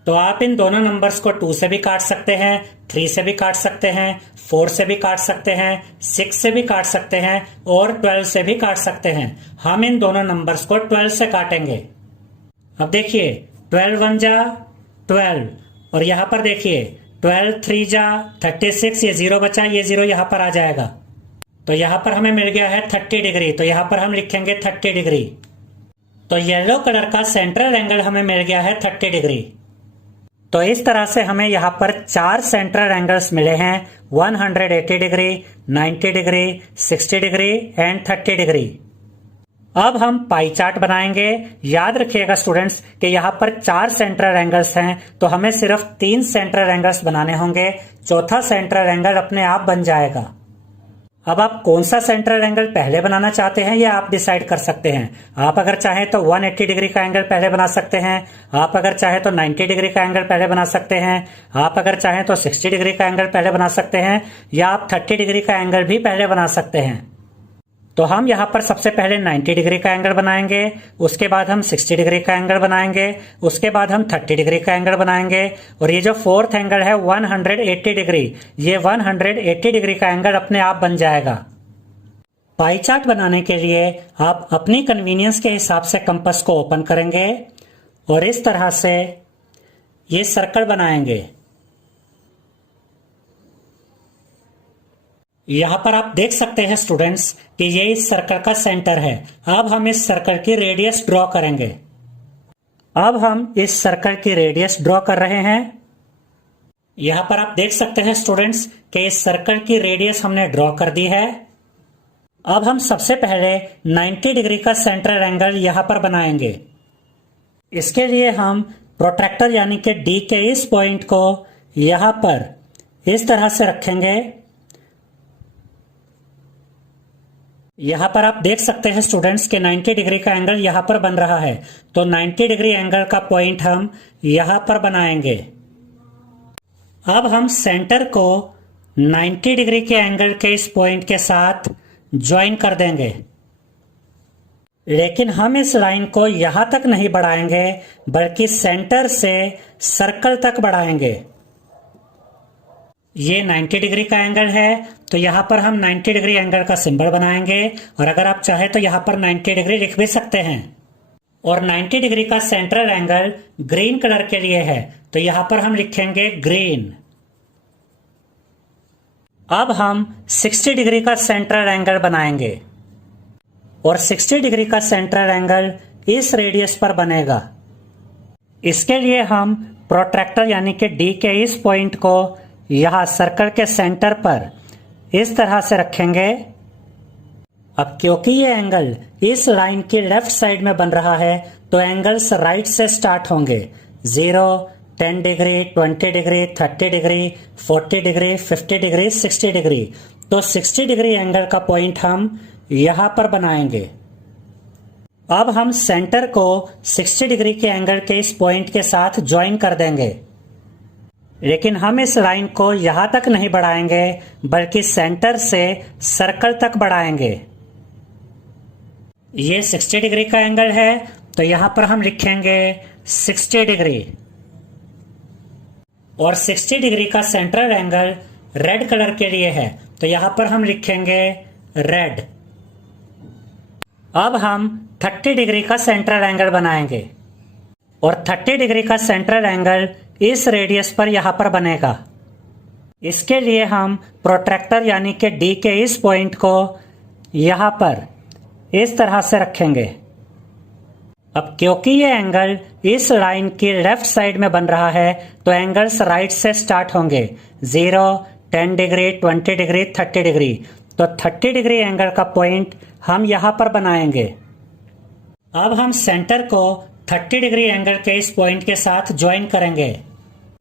तो आप इन दोनों नंबर्स को 2 से भी काट सकते हैं, 3 से भी काट सकते हैं, 4 से भी काट सकते हैं, 6 से भी काट सकते हैं और 12 से भी काट सकते हैं। हम इन दोनों नंबर्स को 12 से काटेंगे। अब देखिए 12 1 जा 12 और यहां पर देखिए 12 3 जा 36, ये 0 बचा, ये 0 यहां पर आ जाएगा। तो यहां पर हमें मिल गया है 30 डिग्री, तो यहां पर हम लिखेंगे 30 डिग्री। तो येलो कलर का सेंट्रल एंगल हमें मिल गया है 30 डिग्री। तो इस तरह से हमें यहां पर 4 सेंट्रल एंगल्स मिले हैं, 180 degree, 90 degree, 60 degree and 30 degree. अब हम पाई चार्ट बनाएंगे। याद रखिएगा स्टूडेंट्स कि यहाँ पर 4 सेंट्रल एंगल्स हैं, तो हमें सिर्फ 3 सेंट्रल एंगल्स बनाने होंगे, चौथा सेंट्रल एंगल अपने आप बन जाएगा। अब आप कौन सा सेंट्रल एंगल पहले बनाना चाहते हैं ये आप डिसाइड कर सकते हैं। आप अगर चाहें तो 180 डिग्री का एंगल पहले बना सकते हैं, आप अगर चाहें तो 90 डिग्री का एंगल पहले बना सकते हैं, आप अगर चाहें तो 60 डिग्री का एंगल पहले बना सकते हैं या आप 30 डिग्री का एंगल भी पहले बना सकते हैं। तो हम यहाँ पर सबसे पहले 90 डिग्री का एंगल बनाएंगे, उसके बाद हम 60 डिग्री का एंगल बनाएंगे, उसके बाद हम 30 डिग्री का एंगल बनाएंगे और ये जो फोर्थ एंगल है 180 डिग्री, ये 180 डिग्री का एंगल अपने आप बन जाएगा। पाई चार्ट बनाने के लिए आप अपनी कन्वीनियंस के हिसाब से कंपास को ओपन करेंगे और इस तरह से ये सर्कल बनाएंगे। यहां पर आप देख सकते हैं स्टूडेंट्स कि ये इस सर्कल का सेंटर है। अब हम इस सर्कल की रेडियस ड्रॉ करेंगे। अब हम इस सर्कल की रेडियस ड्रॉ कर रहे हैं। यहां पर आप देख सकते हैं स्टूडेंट्स कि इस सर्कल की रेडियस हमने ड्रॉ कर दी है। अब हम सबसे पहले 90 डिग्री का सेंट्रल एंगल यहां पर बनाएंगे। इसके लिए हम प्रोट्रैक्टर यानी कि डी के इस पॉइंट को यहां पर इस तरह से रखेंगे। यहां पर आप देख सकते हैं स्टूडेंट्स के 90 डिग्री का एंगल यहां पर बन रहा है, तो 90 डिग्री एंगल का पॉइंट हम यहां पर बनाएंगे। अब हम सेंटर को 90 डिग्री के एंगल के इस पॉइंट के साथ ज्वाइन कर देंगे, लेकिन हम इस लाइन को यहां तक नहीं बढ़ाएंगे बल्कि सेंटर से सर्कल तक बढ़ाएंगे। ये 90 डिग्री का एंगल है, तो यहां पर हम 90 डिग्री एंगल का सिंबल बनाएंगे, और अगर आप चाहे तो यहां पर 90 डिग्री लिख भी सकते हैं। और 90 डिग्री का सेंट्रल एंगल ग्रीन कलर के लिए है, तो यहां पर हम लिखेंगे ग्रीन। अब हम 60 डिग्री का सेंट्रल एंगल बनाएंगे, और 60 डिग्री का सेंट्रल एंगल इस रेडियस पर बनेगा। इसके लिए हम प्रोट्रैक्टर यानी कि डी के इस पॉइंट को यहां सर्कल के सेंटर पर इस तरह से रखेंगे। अब क्योंकि ये एंगल इस लाइन की लेफ्ट साइड में बन रहा है, तो एंगल्स राइट से स्टार्ट होंगे। 0, 10 degree, 20 degree, 30 degree, 40 degree, 50 degree, 60 degree. तो 60 डिग्री एंगल का पॉइंट हम यहां पर बनाएंगे। अब हम सेंटर को 60 डिग्री के एंगल के इस पॉइंट के साथ ज्वाइन कर देंगे, लेकिन हम इस लाइन को यहां तक नहीं बढ़ाएंगे बल्कि सेंटर से सर्कल तक बढ़ाएंगे। ये 60 डिग्री का एंगल है, तो यहां पर हम लिखेंगे 60 डिग्री। और 60 डिग्री का सेंट्रल एंगल रेड कलर के लिए है, तो यहां पर हम लिखेंगे रेड। अब हम 30 डिग्री का सेंट्रल एंगल बनाएंगे, और 30 डिग्री का सेंट्रल एंगल इस रेडियस पर यहां पर बनेगा। इसके लिए हम प्रोट्रैक्टर यानी कि डी के इस पॉइंट को यहां पर इस तरह से रखेंगे। अब क्योंकि ये एंगल इस लाइन की लेफ्ट साइड में बन रहा है, तो एंगल्स राइट से स्टार्ट होंगे। 0, 10 डिग्री, 20 डिग्री, 30 डिग्री। तो 30 डिग्री एंगल का पॉइंट हम यहां पर बनाएंगे। अब हम सेंटर को 30 डिग्री एंगल के इस पॉइंट के साथ ज्वाइन करेंगे,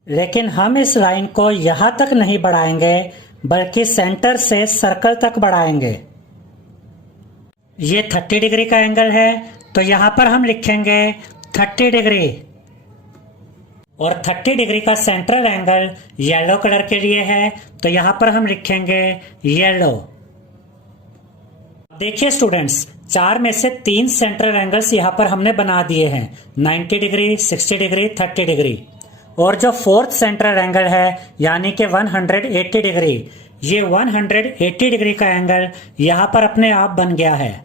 लेकिन हम इस लाइन को यहां तक नहीं बढ़ाएंगे बल्कि सेंटर से सर्कल तक बढ़ाएंगे। ये 30 डिग्री का एंगल है, तो यहां पर हम लिखेंगे 30 डिग्री। और 30 डिग्री का सेंट्रल एंगल येलो कलर के लिए है, तो यहां पर हम लिखेंगे येलो। देखिए स्टूडेंट्स, 4 में से 3 सेंट्रल एंगल्स यहां पर हमने बना दिए हैं, 90 डिग्री, 60 डिग्री, 30 डिग्री। और जो 4th सेंट्रल एंगल है यानी कि 180 डिग्री, ये 180 डिग्री का एंगल यहां पर अपने आप बन गया है।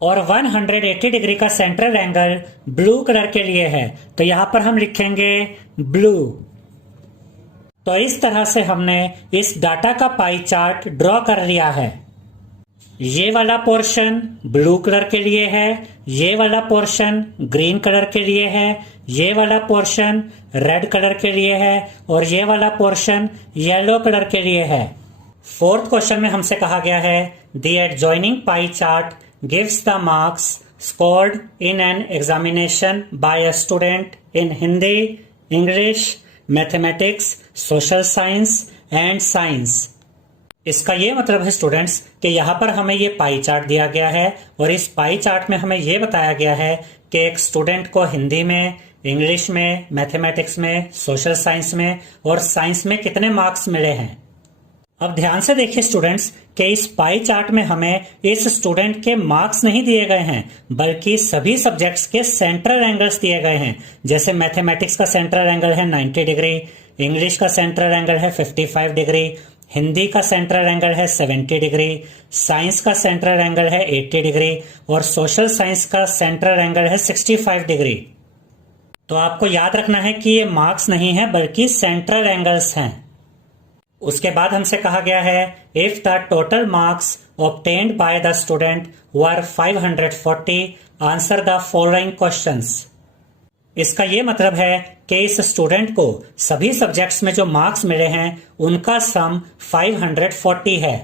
और 180 डिग्री का सेंट्रल एंगल ब्लू कलर के लिए है, तो यहां पर हम लिखेंगे ब्लू। तो इस तरह से हमने इस डाटा का पाई चार्ट ड्रॉ कर लिया है। ये वाला पोर्शन ब्लू कलर के लिए है, ये वाला पोर्शन ग्रीन कलर के लिए है, ये वाला पोर्शन रेड कलर के लिए है, और ये वाला पोर्शन येलो कलर के लिए है। 4th क्वेश्चन में हमसे कहा गया है the adjoining pie chart gives the marks scored in an examination by a student in Hindi, English, mathematics, social science and science. इसका ये मतलब है स्टूडेंट्स कि यहाँ पर हमें ये पाई चार्ट दिया गया है, और इस पाई चार्ट में हमें ये बताया गया है कि एक स्टूडेंट को हिंदी में, इंग्लिश में, मैथमेटिक्स में, सोशल साइंस में और साइंस में कितने मार्क्स मिले हैं। अब ध्यान से देखिए स्टूडेंट्स कि इस पाई चार्ट में हमें इस स्टूडेंट के मार्क्स नहीं दिए गए हैं, बल्कि सभी सब्जेक्ट्स के सेंट्रल एंगल्स दिए गए हैं। जैसे मैथमेटिक्स का सेंट्रल एंगल है 90 डिग्री, इंग्लिश का सेंट्रल एंगल है 55 डिग्री, हिंदी का सेंट्रल एंगल है 70 डिग्री, साइंस का सेंट्रल एंगल है 80 डिग्री, और सोशल साइंस का सेंट्रल एंगल है 65 डिग्री। तो आपको याद रखना है कि ये मार्क्स नहीं है बल्कि सेंट्रल एंगल्स हैं। उसके बाद हमसे कहा गया है if the total marks obtained by the student were 540 answer the following questions. इसका ये मतलब है कि इस स्टूडेंट को सभी सब्जेक्ट्स में जो मार्क्स मिले हैं उनका सम 540 है,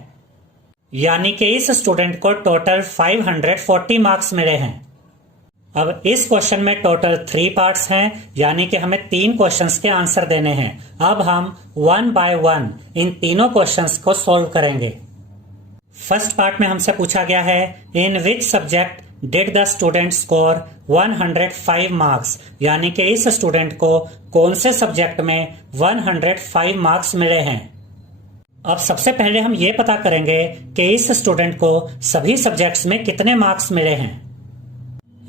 यानी कि इस स्टूडेंट को टोटल 540 मार्क्स मिले हैं। अब इस क्वेश्चन में टोटल 3 पार्ट्स हैं, यानी कि हमें 3 क्वेश्चंस के आंसर देने हैं। अब हम 1 बाय 1 इन तीनों क्वेश्चंस को सॉल्व करेंगे। फर्स्ट पार्ट में हमसे पूछा गया है, in which subject did the student score 105 marks, यानी कि इस स्टूडेंट को कौन से सब्जेक्ट में 105 मार्क्स मिले हैं। अब सबसे पहले हम ये पता करेंगे कि इस स्टूडेंट को सभी सब्जेक्ट्स में कितने मार्क्स मिले हैं,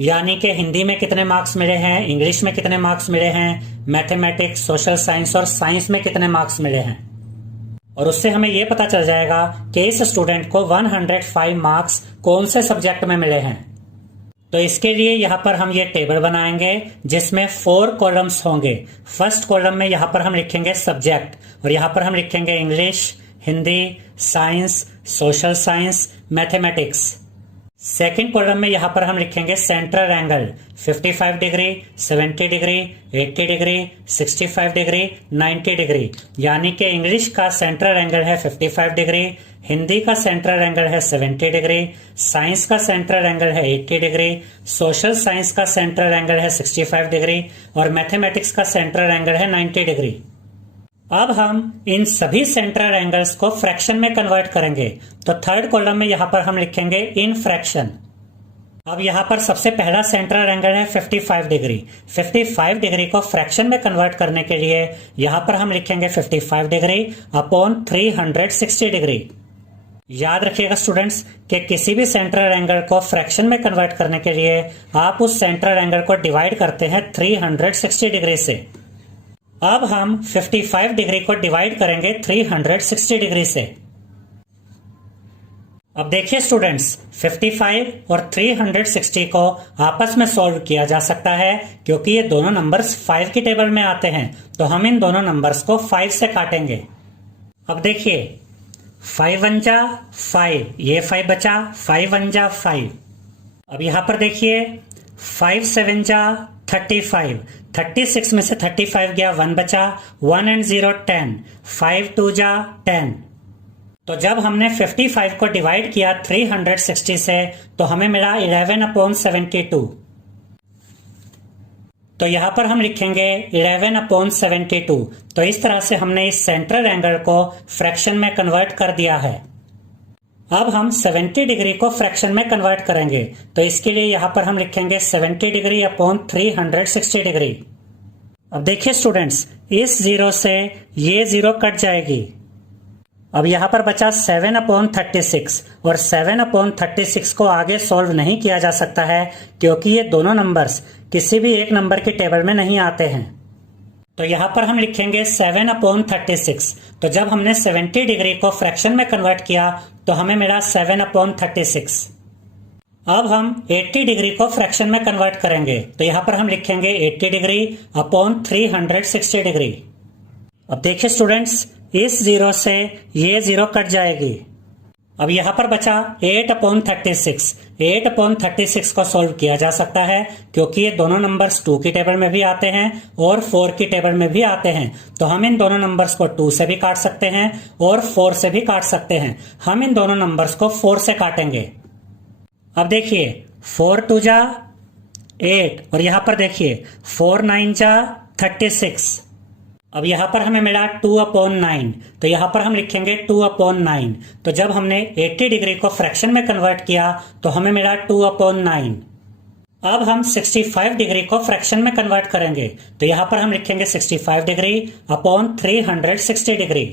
यानी कि हिंदी में कितने मार्क्स मिले हैं, इंग्लिश में कितने मार्क्स मिले हैं, मैथमेटिक्स, सोशल साइंस और साइंस में कितने मार्क्स मिले हैं। और उससे हमें यह पता चल जाएगा कि इस स्टूडेंट को 105 मार्क्स कौन से सब्जेक्ट में मिले हैं। तो इसके लिए यहाँ पर हम ये टेबल बनाएंगे जिसमें 4 कॉलम्स होंगे। फर्स्ट कॉलम में यहाँ पर हम लिखेंगे सब्जेक्ट और यहाँ पर हम लिखेंगे English, Hindi, science, social science, mathematics. Second column में यहाँ पर हम लिखेंगे central angle 55 degree, 70 degree, 80 degree, 65 degree, 90 degree, यानी कि इंग्लिश का सेंट्रल एंगल है 55 डिग्री, हिंदी का सेंट्रल एंगल है 70 डिग्री, साइंस का सेंट्रल एंगल है 80 डिग्री, सोशल साइंस का सेंट्रल एंगल है 65 डिग्री और मैथमेटिक्स का सेंट्रल एंगल है 90 डिग्री। अब हम इन सभी सेंट्रल एंगल्स को फ्रैक्शन में कन्वर्ट करेंगे। तो थर्ड कॉलम में यहां पर हम लिखेंगे इन फ्रैक्शन। अब यहां पर सबसे पहला सेंट्रल एंगल है 55 डिग्री। 55 डिग्री को फ्रैक्शन में कन्वर्ट करने के लिए यहां पर हम लिखेंगे 55 डिग्री अपॉन 360 डिग्री। याद रखिएगा स्टूडेंट्स कि किसी भी सेंट्रल एंगल को फ्रैक्शन में कन्वर्ट करने के लिए आप उस सेंट्रल एंगल को डिवाइड करते हैं 360 डिग्री से। अब हम 55 डिग्री को डिवाइड करेंगे 360 डिग्री से। अब देखिए स्टूडेंट्स, 55 और 360 को आपस में सॉल्व किया जा सकता है क्योंकि ये दोनों नंबर्स 5 की टेबल में आते हैं। तो हम इन दोनों नंबर्स को 5 से काटेंगे। अब देखिए 5 1 जा 5, ये 5 बचा, 5 1 जा 5। अब यहां पर देखिए 5 7 जा 35, 36 में से 35 गया, 1 बचा, 1 and 0 10, 5 2 जा 10। तो जब हमने 55 को डिवाइड किया 360 से तो हमें मिला 11/72। तो यहां पर हम लिखेंगे 11/72। तो इस तरह से हमने इस सेंट्रल एंगल को फ्रैक्शन में कन्वर्ट कर दिया है। अब हम 70 डिग्री को फ्रैक्शन में कन्वर्ट करेंगे। तो इसके लिए यहां पर हम लिखेंगे 70 डिग्री अपॉन 360 डिग्री। अब देखिए स्टूडेंट्स, इस 0 से ये 0 कट जाएगी। अब यहां पर बचा 7/36 और 7/36 को आगे सॉल्व नहीं किया जा सकता है क्योंकि ये दोनों नंबर्स किसी भी एक नंबर की टेबल में नहीं आते हैं। तो यहां पर हम लिखेंगे 7/36। तो जब हमने 70 डिग्री को फ्रैक्शन में कन्वर्ट किया तो हमें मिला 7/36। अब हम 80 डिग्री को फ्रैक्शन में कन्वर्ट करेंगे। तो यहां पर हम लिखेंगे 80 डिग्री अपॉन 360 डिग्री। अब देखिए स्टूडेंट्स, इस 0 से ये 0 कट जाएगी। अब यहां पर बचा 8/36। 8/36 को सॉल्व किया जा सकता है क्योंकि ये दोनों नंबर्स 2 की टेबल में भी आते हैं और 4 की टेबल में भी आते हैं। तो हम इन दोनों नंबर्स को 2 से भी काट सकते हैं और 4 से भी काट सकते हैं। हम इन दोनों नंबर्स को 4 से काटेंगे। अब देखिए 4 2 जा 8 और यहां पर देखिए 4 9 जा 36। अब यहां पर हमें मिला 2/9। तो यहां पर हम लिखेंगे 2/9। तो जब हमने 80 डिग्री को फ्रैक्शन में कन्वर्ट किया तो हमें मिला 2/9। अब हम 65 डिग्री को फ्रैक्शन में कन्वर्ट करेंगे। तो यहां पर हम लिखेंगे 65 डिग्री अपॉन 360 डिग्री।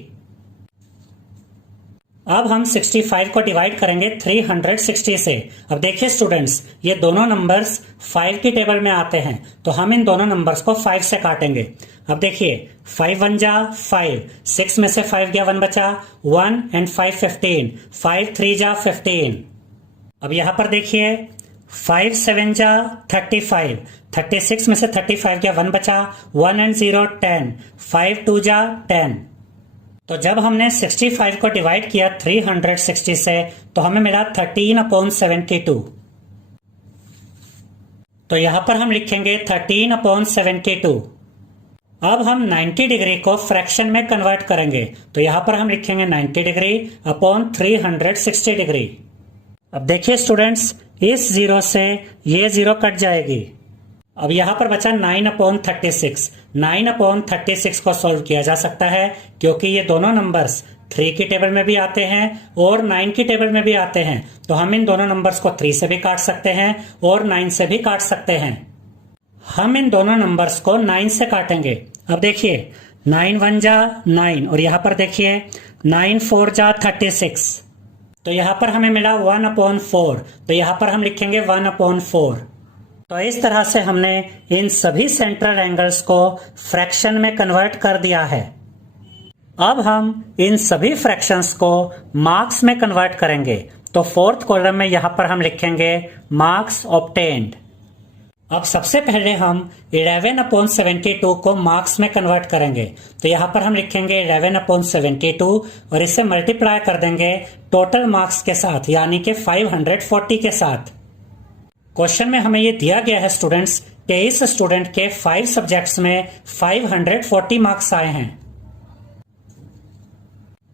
अब हम 65 को डिवाइड करेंगे 360 से। अब देखिए स्टूडेंट्स, ये दोनों नंबर्स 5 की टेबल में आते हैं। तो हम इन दोनों नंबर्स को 5 से काटेंगे। अब देखिए 5 1 जा 5, 6 में से 5 गया, 1 बचा, 1 and 5 15, 5 3 जा 15। अब यहां पर देखिए 5 7 जा 35, 36 में से 35 गया, 1 बचा, 1 and 0 10, 5 2 जा 10। तो जब हमने 65 को डिवाइड किया 360 से तो हमें मिला 13/72। तो यहां पर हम लिखेंगे 13/72। अब हम 90 डिग्री को फ्रैक्शन में कन्वर्ट करेंगे। तो यहां पर हम लिखेंगे 90 डिग्री अपॉन 360 डिग्री। अब देखिए स्टूडेंट्स, इस 0 से ये 0 कट जाएगी। अब यहां पर बचा 9/36। 9/36 को सॉल्व किया जा सकता है क्योंकि ये दोनों नंबर्स 3 की टेबल में भी आते हैं और 9 की टेबल में भी आते हैं, तो हम इन दोनों नंबर्स को 3 से भी काट सकते हैं और 9 से भी काट सकते हैं। हम इन दोनों नंबर्स को 9 से काटेंगे। अब देखिए 9 1 जा 9 और यहां पर देखिए 9 4 जा 36, तो यहां पर हमें मिला 1/4, तो यहां पर हम लिखेंगे 1/4। तो इस तरह से हमने इन सभी सेंट्रल एंगल्स को फ्रैक्शन में कन्वर्ट कर दिया है। अब हम इन सभी फ्रैक्शंस को मार्क्स में कन्वर्ट करेंगे, तो फोर्थ कॉलम में यहां पर हम लिखेंगे मार्क्स ऑब्टेन्ड। अब सबसे पहले हम 11/72 को मार्क्स में कन्वर्ट करेंगे, तो यहां पर हम लिखेंगे 11/72 और इसे मल्टीप्लाई कर देंगे टोटल मार्क्स के साथ, यानी कि 540 के साथ। क्वेश्चन में हमें यह दिया गया है स्टूडेंट्स कि इस स्टूडेंट के 5 सब्जेक्ट्स में 540 मार्क्स आए हैं।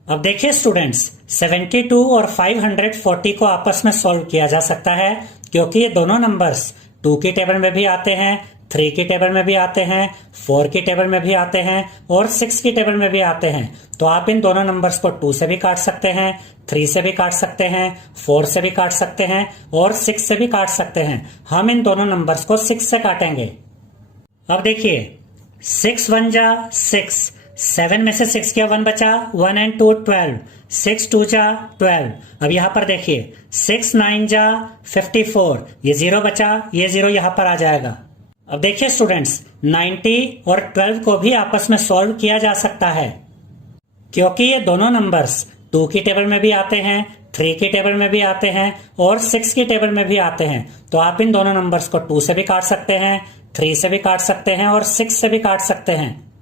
अब देखिए स्टूडेंट्स 72 और 540 को आपस में सॉल्व किया जा सकता है क्योंकि ये दोनों नंबर्स 2 की टेबल में भी आते हैं, 3 की टेबल में भी आते हैं, 4 की टेबल में भी आते हैं और 6 की टेबल में भी आते हैं। तो आप इन दोनों नंबर्स को 2 से भी काट सकते हैं, 3 से भी काट सकते हैं, 4 से भी काट सकते हैं और 6 से भी काट सकते हैं। हम इन दोनों नंबर्स को 6 से काटेंगे। अब देखिए 6 1 जा 6, 7 में से 6 गया 1 बचा, 1 and 2 12, 6 2 जा 12। अब यहां पर देखिए 6 9 जा 54, ये 0 बचा, ये 0 यहां पर आ जाएगा। अब देखिए स्टूडेंट्स 90 और 12 को भी आपस में सॉल्व किया जा सकता है क्योंकि ये दोनों नंबर्स 2 की टेबल में भी आते हैं, 3 की टेबल में भी आते हैं और 6 की टेबल में भी आते हैं। तो आप इन दोनों नंबर्स को 2 से भी काट सकते हैं, 3 से भी काट सकते हैं और 6 से भी काट सकते हैं।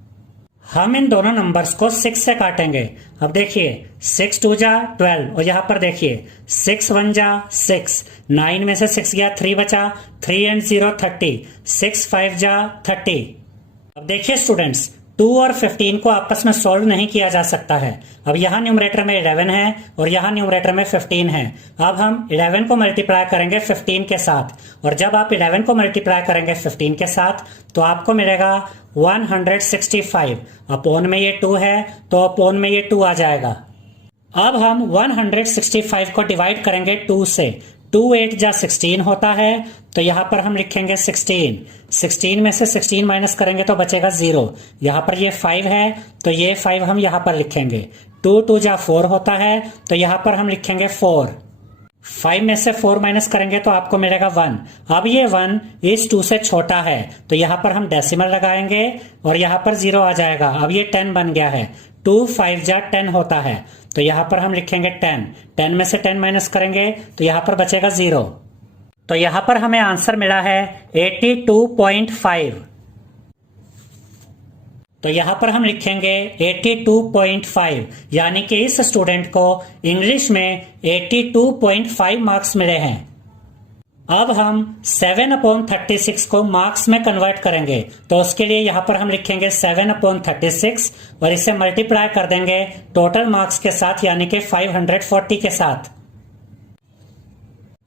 हम इन दोनों नंबर्स को 6 से काटेंगे। अब देखिए 6 2 जा 12 और यहां पर देखिए 6 1 जा 6, 9 में से 6 गया 3 बचा, 3 and 0 30, 6 5 जा 30। अब देखिए स्टूडेंट्स 2 और 15 को आपस में सॉल्व नहीं किया जा सकता है। अब यहाँ न्यूमरेटर में 11 है और यहाँ न्यूमरेटर में 15 है। अब हम 11 को मल्टीप्लाई करेंगे 15 के साथ और जब आप 11 को मल्टीप्लाई करेंगे 15 के साथ तो आपको मिलेगा 165। अपोन में ये 2 है तो अपोन में ये 2 आ जाएगा। अब हम 165 को डिवाइड करेंगे 2 से। 2 8 जा 16 होता है, तो यहां पर हम लिखेंगे 16। 16 में से 16 माइनस करेंगे तो बचेगा 0। यहां पर ये 5 है तो ये 5 हम यहां पर लिखेंगे। 2 2 जा 4 होता है तो यहां पर हम लिखेंगे 4। 5 में से 4 माइनस करेंगे तो आपको मिलेगा 1। अब ये 1 इस 2 से छोटा है तो यहां पर हम डेसिमल लगाएंगे और यहां पर 0 आ जाएगा। अब ये 10 बन गया है। 2 5 जा 10 होता है तो यहां पर हम लिखेंगे 10। 10 में से 10 माइनस करेंगे तो यहां पर बचेगा 0। तो यहां पर हमें आंसर मिला है 82.5। तो यहां पर हम लिखेंगे 82.5, यानी कि इस स्टूडेंट को इंग्लिश में 82.5 मार्क्स मिले हैं। अब हम 7/36 को मार्क्स में कन्वर्ट करेंगे, तो उसके लिए यहां पर हम लिखेंगे 7/36 और इसे मल्टीप्लाई कर देंगे टोटल मार्क्स के साथ, यानी कि 540 के साथ।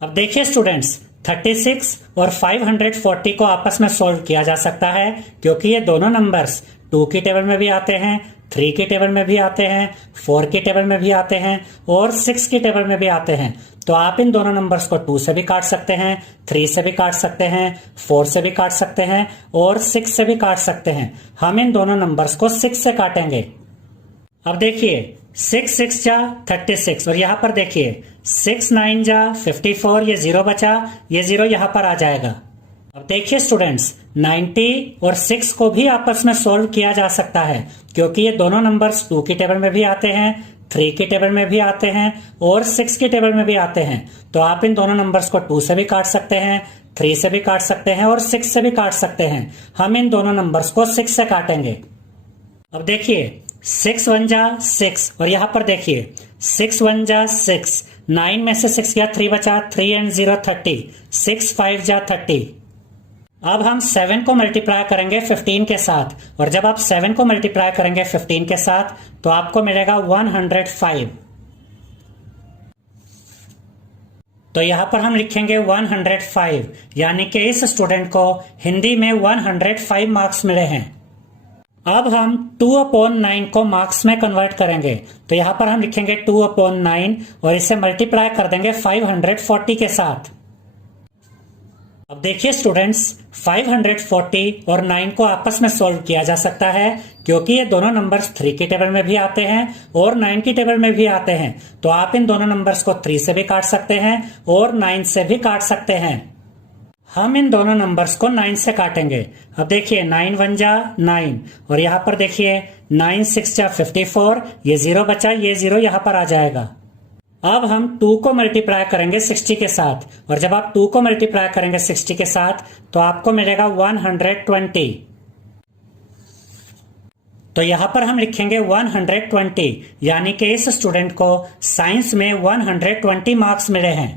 अब देखिए स्टूडेंट्स 36 और 540 को आपस में सॉल्व किया जा सकता है क्योंकि ये दोनों नंबर्स 2 की टेबल में भी आते हैं, 3 की टेबल में भी आते हैं, 4 की टेबल में भी आते हैं और 6 की टेबल में भी आते हैं। तो आप इन दोनों नंबर्स को 2 से भी काट सकते हैं, 3 से भी काट सकते हैं, 4 से भी काट सकते हैं और 6 से भी काट सकते हैं। हम इन दोनों नंबर्स को 6 से काटेंगे। अब देखिए 6 6 जा 36 और यहां पर देखिए 6 9 जा 54, ये 0 बचा, ये 0 यहां पर आ जाएगा। अब देखिए स्टूडेंट्स 90 और 6 को भी आपस में सॉल्व किया जा सकता है क्योंकि ये दोनों नंबर्स 2 की टेबल में भी आते हैं, 3 की टेबल में भी आते हैं और 6 की टेबल में भी आते हैं। तो आप इन दोनों नंबर्स को 2 से भी काट सकते हैं, 3 से भी काट सकते हैं और 6 से भी काट सकते हैं। हम इन दोनों नंबर्स को 6 से काटेंगे। अब देखिए 6 1 जा 6 और यहां पर देखिए 6 1 जा 6, 9 में से 6 गया 3 बचा, 3 and 0 30, 6 5 जा 30। अब हम 7 को मल्टीप्लाई करेंगे 15 के साथ और जब आप 7 को मल्टीप्लाई करेंगे 15 के साथ तो आपको मिलेगा 105। तो यहाँ पर हम लिखेंगे 105, यानी कि इस स्टूडेंट को हिंदी में 105 मार्क्स मिले हैं। अब हम 2/9 को मार्क्स में कन्वर्ट करेंगे, तो यहाँ पर हम लिखेंगे 2/9 और इसे मल्टीप्लाई कर देंगे 540 के साथ। अब देखिए स्टूडेंट्स, 540 और 9 को आपस में सॉल्व किया जा सकता है, क्योंकि ये दोनों नंबर्स 3 की टेबल में भी आते हैं और 9 की टेबल में भी आते हैं। तो आप इन दोनों नंबर्स को 3 से भी काट सकते हैं और 9 से भी काट सकते हैं। हम इन दोनों नंबर्स को 9 से काटेंगे। अब देखिए 9 1 जा 9 और यहाँ पर देखिए 9 6 जा 54, ये 0 बचा, ये 0 यहाँ पर आ जाएगा। अब हम 2 को मल्टीप्लाई करेंगे 60 के साथ, और जब आप 2 को मल्टीप्लाई करेंगे 60 के साथ तो आपको मिलेगा 120। तो यहां पर हम लिखेंगे 120, यानी कि इस स्टूडेंट को साइंस में 120 मार्क्स मिले हैं।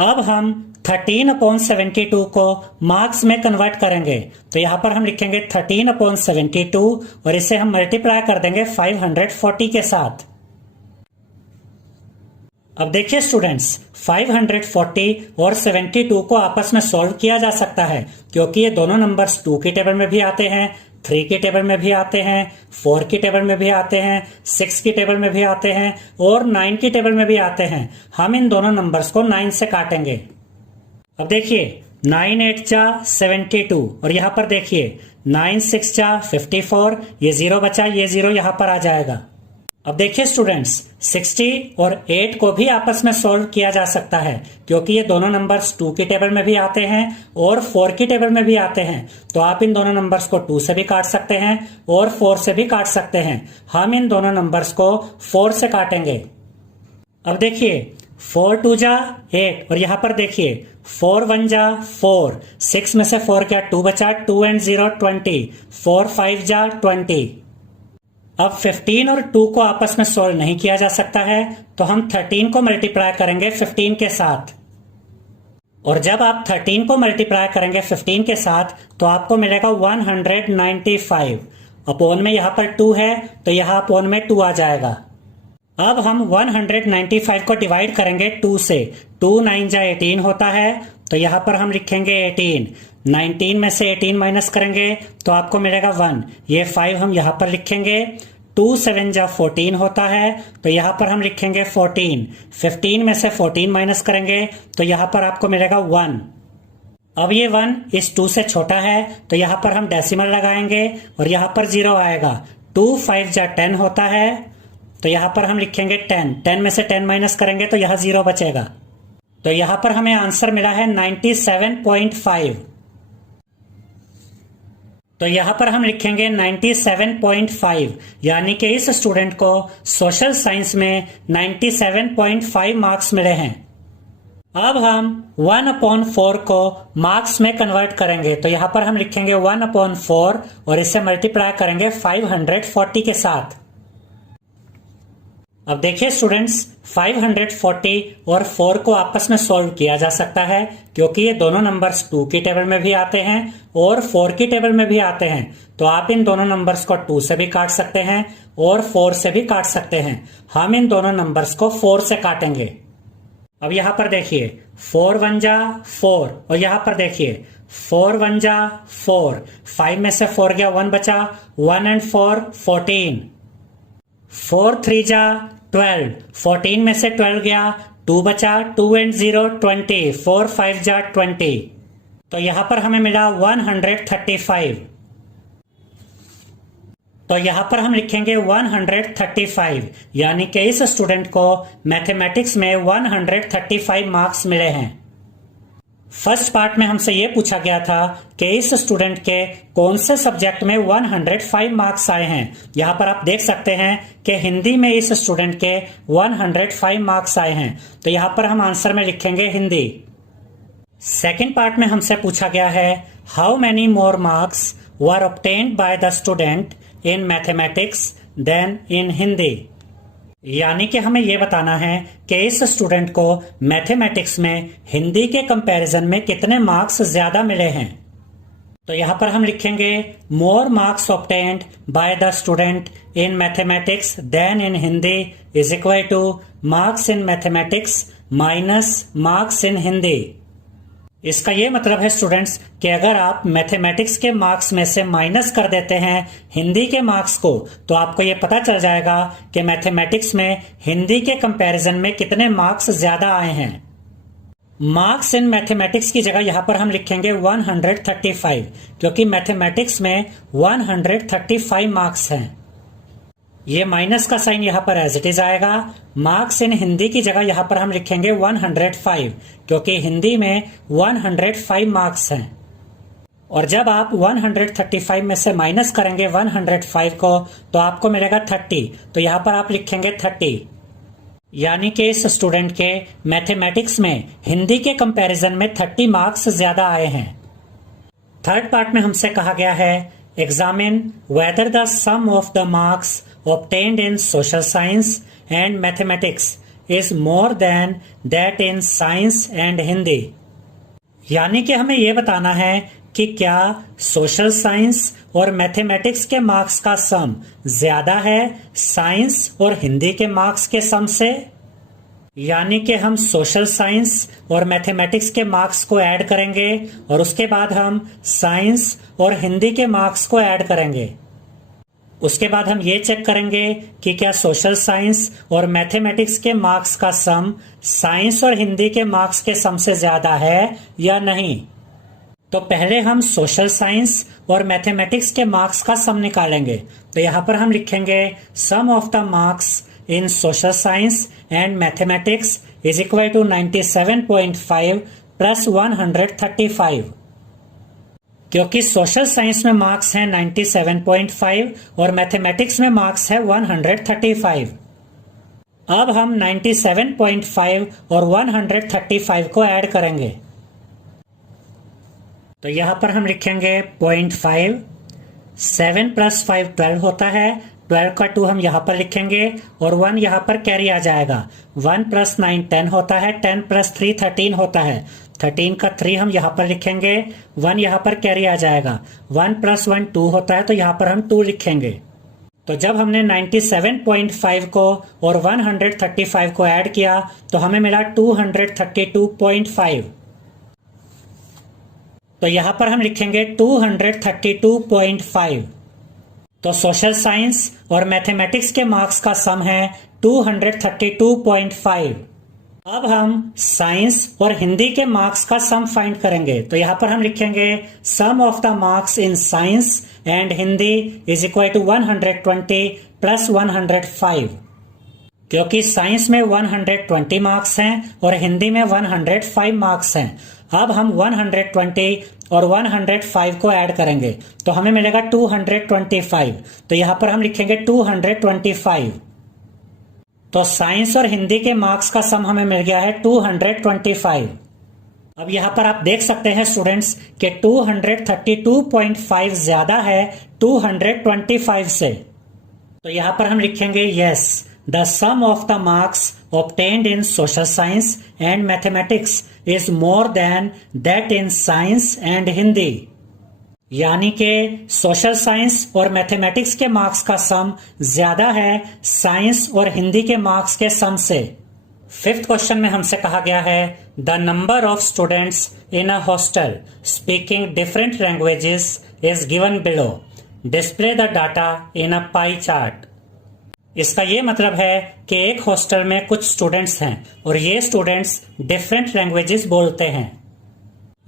अब हम 13/72 को मार्क्स में कन्वर्ट करेंगे, तो यहां पर हम लिखेंगे 13/72 और इसे हम मल्टीप्लाई कर देंगे 540 के साथ। अब देखिए स्टूडेंट्स, 540 और 72 को आपस में सॉल्व किया जा सकता है, क्योंकि ये दोनों नंबर्स 2 की टेबल में भी आते हैं, 3 की टेबल में भी आते हैं, 4 की टेबल में भी आते हैं, 6 की टेबल में भी आते हैं और 9 की टेबल में भी आते हैं। हम इन दोनों नंबर्स को 9 से काटेंगे। अब देखिए 9 8 जा 72 और यहाँ पर देखिए 9 6 जा 54, ये 0 बचा, ये 0 यहाँ पर आ जाएगा। अब देखिए स्टूडेंट्स, 60 और 8 को भी आपस में सॉल्व किया जा सकता है, क्योंकि ये दोनों नंबर्स 2 की टेबल में भी आते हैं और 4 की टेबल में भी आते हैं। तो आप इन दोनों नंबर्स को 2 से भी काट सकते हैं और 4 से भी काट सकते हैं। हम इन दोनों नंबर्स को 4 से काटेंगे। अब देखिए 4 2 जा 8 और यहाँ पर देखिए 4 1 जा 4, 6 में से 4 क्या 2 बचा, 2 and 0 20, 4 5 जा 20। अब 15 और 2 को आपस में सॉल्व नहीं किया जा सकता है, तो हम 13 को मल्टीप्लाई करेंगे 15 के साथ। और जब आप 13 को मल्टीप्लाई करेंगे 15 के साथ तो आपको मिलेगा 195। अपोन में यहाँ पर 2 है तो यहाँ अपोन में 2 आ जाएगा। अब हम 195 को डिवाइड करेंगे 2 से। 2 9 जा 18 होता है, तो यहाँ पर हम लिखेंगे 18। 19 में से 18 माइनस करेंगे तो आपको मिलेगा 1, ये 5 हम यहाँ पर लिखेंगे। 2 7 जा 14 होता है, तो यहाँ पर हम लिखेंगे 14। 15 में से 14 माइनस करेंगे तो यहाँ पर आपको मिलेगा 1। अब ये 1 इस 2 से छोटा है, तो यहाँ पर हम डेसिमल लगाएंगे और यहाँ पर 0 आएगा। 2 5 जा 10 होता है, तो यहाँ पर हम लिखेंगे 10। 10 में से 10 माइनस करेंगे तो यहाँ 0 बचेगा। तो यहाँ पर हमें आंसर मिला है 97.5। तो यहाँ पर हम लिखेंगे 97.5, यानी कि इस स्टूडेंट को सोशल साइंस में 97.5 मार्क्स मिले हैं। अब हम 1/4 को मार्क्स में कन्वर्ट करेंगे, तो यहाँ पर हम लिखेंगे 1/4 और इसे मल्टीप्लाई करेंगे 540 के साथ। अब देखिए स्टूडेंट्स, 540 और 4 को आपस में सॉल्व किया जा सकता है, क्योंकि ये दोनों नंबर्स 2 की टेबल में भी आते हैं और 4 की टेबल में भी आते हैं। तो आप इन दोनों नंबर्स को 2 से भी काट सकते हैं और 4 से भी काट सकते हैं। हम इन दोनों नंबर्स को 4 से काटेंगे। अब यहाँ पर देखिए 4 1 जा 4 और यहाँ पर देखिए 4 1 जा 4, 5 में से 4 गया, 1 बचा, 1 and 4 14। 4 3 जा 12, 14 में से 12 गया, 2 बचा, 2 and 0 20, 4 5 जा 20। तो यहाँ पर हमें मिला 135। तो यहाँ पर हम लिखेंगे 135, यानी कि इस स्टूडेंट को मैथमेटिक्स में 135 मार्क्स मिले हैं। फर्स्ट पार्ट में हमसे ये पूछा गया था कि इस स्टूडेंट के कौन से सब्जेक्ट में 105 मार्क्स आए हैं। यहाँ पर आप देख सकते हैं कि हिंदी में इस स्टूडेंट के 105 मार्क्स आए हैं, तो यहाँ पर हम आंसर में लिखेंगे हिंदी। सेकेंड पार्ट में हमसे पूछा गया है how many more marks were obtained by the student in mathematics than in Hindi, यानी कि हमें यह बताना है कि इस स्टूडेंट को मैथमेटिक्स में हिंदी के कंपैरिजन में कितने मार्क्स ज्यादा मिले हैं। तो यहाँ पर हम लिखेंगे more marks obtained by the student in mathematics than in Hindi is equal to marks in mathematics minus marks in Hindi. इसका ये मतलब है स्टूडेंट्स कि अगर आप मैथमेटिक्स के मार्क्स में से माइनस कर देते हैं हिंदी के मार्क्स को, तो आपको ये पता चल जाएगा कि मैथमेटिक्स में हिंदी के कंपैरिजन में कितने मार्क्स ज्यादा आए हैं। मार्क्स इन मैथमेटिक्स की जगह यहां पर हम लिखेंगे 135, क्योंकि मैथमेटिक्स में 135 मार्क्स हैं। ये माइनस का साइन यहां पर एज इट इज आएगा। मार्क्स इन हिंदी की जगह यहां पर हम लिखेंगे 105, क्योंकि हिंदी में 105 मार्क्स हैं। और जब आप 135 में से माइनस करेंगे 105 को, तो आपको मिलेगा 30। तो यहां पर आप लिखेंगे 30, यानी कि इस स्टूडेंट के मैथमेटिक्स में हिंदी के कंपैरिजन में 30 मार्क्स ज्यादा आए हैं। थर्ड पार्ट में हमसे कहा गया है examine whether the sum of the marks obtained in social science and mathematics is more than that in science and Hindi। यानी कि हमें यह बताना है कि क्या सोशल साइंस और मैथमेटिक्स के मार्क्स का सम ज्यादा है साइंस और हिंदी के मार्क्स के सम से। यानी कि हम सोशल साइंस और मैथमेटिक्स के मार्क्स को ऐड करेंगे और उसके बाद हम साइंस और हिंदी के मार्क्स को ऐड करेंगे। उसके बाद हम ये चेक करेंगे कि क्या सोशल साइंस और मैथमेटिक्स के मार्क्स का सम साइंस और हिंदी के मार्क्स के सम से ज्यादा है या नहीं। तो पहले हम सोशल साइंस और मैथमेटिक्स के मार्क्स का सम निकालेंगे। तो यहां पर हम लिखेंगे sum of the marks in social science and mathematics is equal to 97.5 plus 135, क्योंकि सोशल साइंस में मार्क्स हैं 97.5 और मैथमेटिक्स में मार्क्स है 135। अब हम 97.5 और 135 को ऐड करेंगे। तो यहां पर हम लिखेंगे 0.5, 7 प्लस 5 12 होता है, 12 का 2 हम यहां पर लिखेंगे और 1 यहां पर कैरी आ जाएगा। 1 प्लस 9 10 होता है, 10 प्लस 3 13 होता है, 13 का 3 हम यहां पर लिखेंगे, 1 यहां पर कैरी आ जाएगा। 1 प्लस 1 2 होता है, तो यहां पर हम 2 लिखेंगे। तो जब हमने 97.5 को और 135 को ऐड किया तो हमें मिला 232.5। तो यहां पर हम लिखेंगे 232.5। तो सोशल साइंस और मैथमेटिक्स के मार्क्स का सम है 232.5। अब हम साइंस और हिंदी के मार्क्स का सम फाइंड करेंगे। तो यहां पर हम लिखेंगे sum of the marks in science and Hindi is equal to 120 plus 105, क्योंकि साइंस में 120 मार्क्स हैं और हिंदी में 105 मार्क्स हैं। अब हम 120 और 105 को ऐड करेंगे तो हमें मिलेगा 225। तो यहां पर हम लिखेंगे 225। तो साइंस और हिंदी के मार्क्स का सम हमें मिल गया है 225। अब यहां पर आप देख सकते हैं स्टूडेंट्स कि 232.5 ज्यादा है 225 से। तो यहां पर हम लिखेंगे yes the sum of the marks obtained in social science and mathematics is more than that in science and Hindi। यानी कि सोशल साइंस और मैथमेटिक्स के मार्क्स का सम ज्यादा है साइंस और हिंदी के मार्क्स के सम से। फिफ्थ क्वेश्चन में हमसे कहा गया है the number of students in a hostel speaking different languages is given below, display the data in a pie chart. इसका ये मतलब है कि एक हॉस्टल में कुछ स्टूडेंट्स हैं और ये स्टूडेंट्स डिफरेंट लैंग्वेजेस बोलते हैं।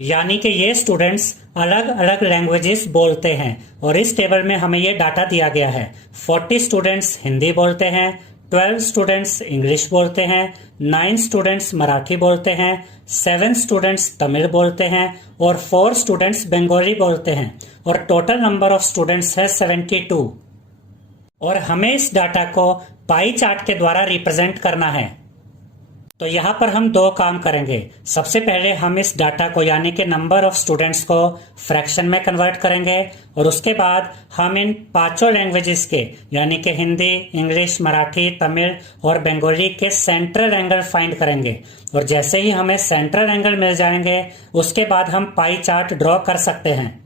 यानी कि ये स्टूडेंट्स अलग अलग लैंग्वेजेस बोलते हैं और इस टेबल में हमें ये डाटा दिया गया है। 40 स्टूडेंट्स हिंदी बोलते हैं, 12 स्टूडेंट्स इंग्लिश बोलते हैं, 9 स्टूडेंट्स मराठी बोलते हैं, 7 स्टूडेंट्स तमिल बोलते हैं और 4 स्टूडेंट्स बंगाली बोलते हैं और टोटल नंबर ऑफ स्टूडेंट्स है 72। और हमें इस डाटा को पाई चार्ट के द्वारा रिप्रेजेंट करना है। तो यहां पर हम दो काम करेंगे। सबसे पहले हम इस डाटा को यानी कि नंबर ऑफ स्टूडेंट्स को फ्रैक्शन में कन्वर्ट करेंगे और उसके बाद हम इन पांचों लैंग्वेजेस के यानी कि हिंदी, इंग्लिश, मराठी, तमिल और बंगाली के सेंट्रल एंगल फाइंड करेंगे। और जैसे ही हमें सेंट्रल एंगल मिल जाएंगे उसके बाद हम पाई चार्ट ड्रॉ कर सकते हैं।